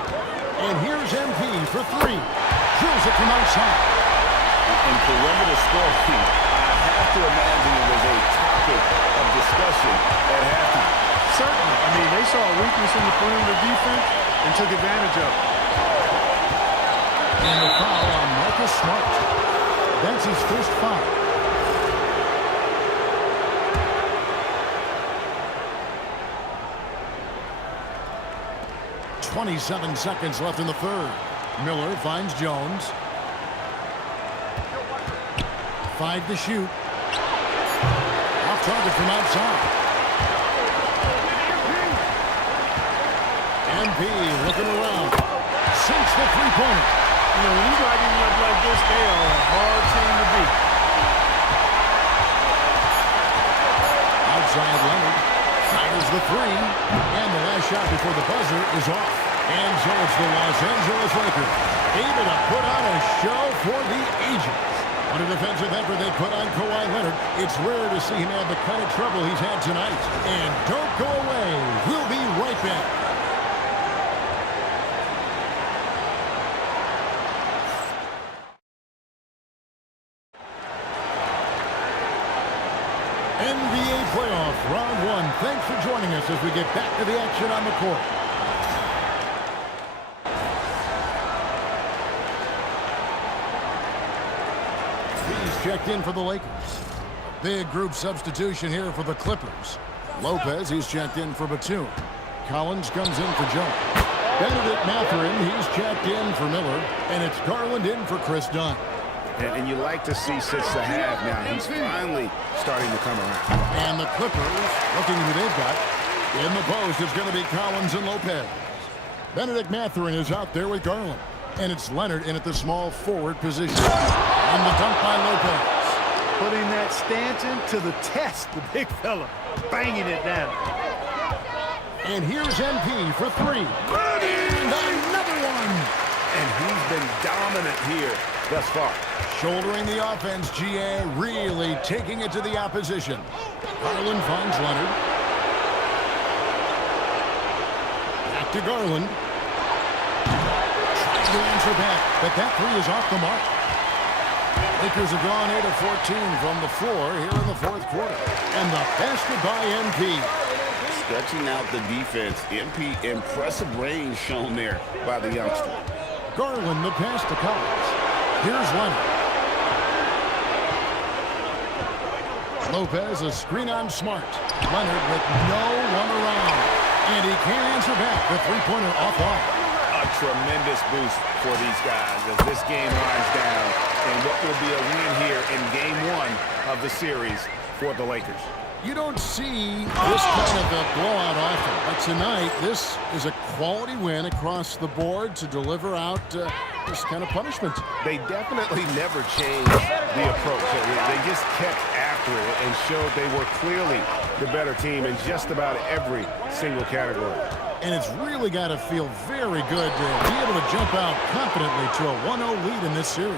And here's MP for 3. Drills it from outside. In perimeter scoring, I have to imagine it was a topic of discussion at halftime. Certainly. I mean, they saw a weakness in the perimeter defense and took advantage of it. And the foul on Marcus Smart. That's his first foul. .27 seconds left in the third. Miller finds Jones. 5 to shoot. Off target from outside. MP looking around. Sinks the three-pointer. You know, when he's lighting up like this, they are a hard team to beat. Outside Leonard fires the three, and the last shot before the buzzer is off. And so it's the Los Angeles Lakers able to put on a show for the ages. What a defensive effort they put on Kawhi Leonard. It's rare to see him have the kind of trouble he's had tonight. And don't go away. We'll be right back. NBA playoff round 1. Thanks for joining us as we get back to the action on the court. He's checked in for the Lakers. Big group substitution here for the Clippers. Lopez, he's checked in for Batum. Collins comes in for Joe. Benedict Mathurin, he's checked in for Miller. And it's Garland in for Chris Dunn. And you like to see since the half now. He's finally starting to come around. And the Clippers, looking who they've got. In the post, it's going to be Collins and Lopez. Benedict Mathurin is out there with Garland. And it's Leonard in at the small forward position. And the dunk by Lopez. Putting that Stanton to the test, the big fella. Banging it down. And here's MP for 3. And another one. And he's been dominant here thus far. Shouldering the offense, GA really taking it to the opposition. Garland finds Leonard. Back to Garland. Tries to answer back, but that 3 is off the mark. Lakers have gone 8 of 14 from the floor here in the fourth quarter. And the basket by MP. Stretching out the defense. MP, impressive range shown there by the youngster. Garland, the pass to Collins. Here's Leonard. Lopez, a screen on Smart. Leonard with no one around. And he can't answer back. The three-pointer off. A tremendous boost for these guys as this game winds down. And what will be a win here in game 1 of the series for the Lakers. You don't see this kind of a blowout often, but tonight this is a quality win across the board to deliver out this kind of punishment. They definitely never changed the approach. They just kept after it and showed they were clearly the better team in just about every single category. And it's really got to feel very good to be able to jump out confidently to a 1-0 lead in this series.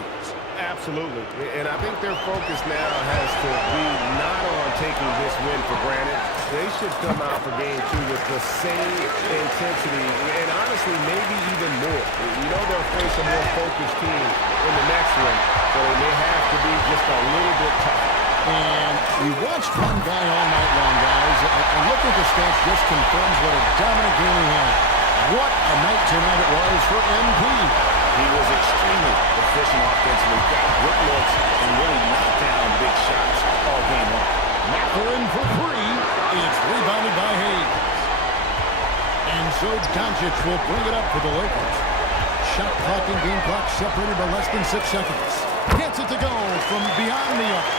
Absolutely. And I think their focus now has to be not on taking this win for granted. They should come out for game 2 with the same intensity and honestly maybe even more. You know they'll face a more focused team in the next one, so they may have to be just a little bit tougher. And we watched one guy all night long, guys, and looking at the stats just confirms what a dominant game he had. What a night tonight it was for MP. He was extremely efficient offensively, got good looks, and really knocked down big shots all game long. Mathurin for 3. It's rebounded by Hayes. And so Doncic will bring it up for the Lakers. Shot clock and game clock separated by less than 6 seconds. Gets it to go from beyond the arc.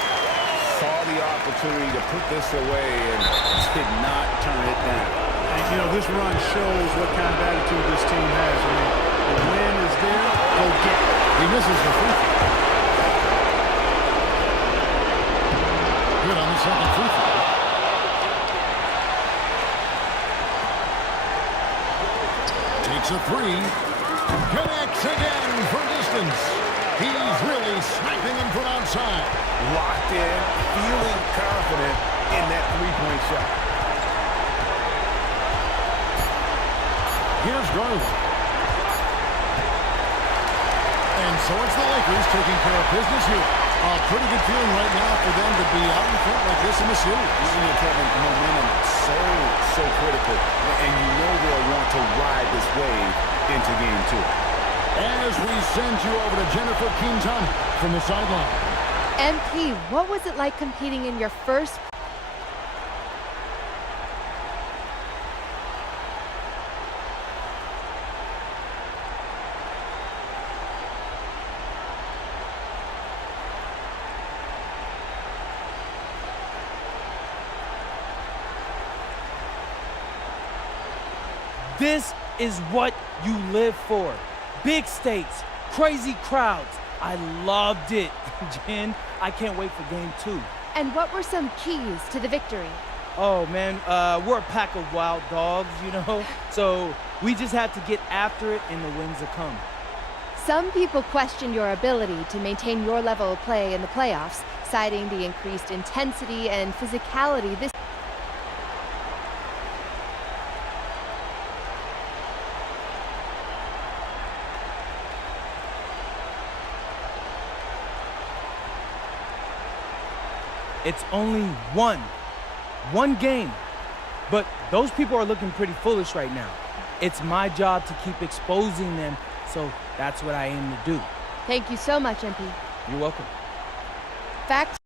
Saw the opportunity to put this away and did not turn it down. And, you know, this run shows what kind of attitude this team has. I mean, the win is there, go get it. He misses the free throw. Good on the second free throw. Takes a 3. Connects again from distance. He's really sniping him from outside. Locked in, feeling confident in that three-point shot. Here's Garland. And so it's the Lakers taking care of business here. A pretty good feeling right now for them to be out in front like this in the series. Kevin, momentum so critical. And you know they'll want to ride this wave into game 2. As we send you over to Jennifer Quintana from the sideline. MP, what was it like competing in your first This is what you live for. Big stakes, crazy crowds. I loved it. Jen, I can't wait for game 2. And what were some keys to the victory? Oh, man, we're a pack of wild dogs, you know? So we just have to get after it and the wins will come. Some people question your ability to maintain your level of play in the playoffs, citing the increased intensity and physicality this It's only one game. But those people are looking pretty foolish right now. It's my job to keep exposing them, so that's what I aim to do. Thank you so much, MP. You're welcome. Fact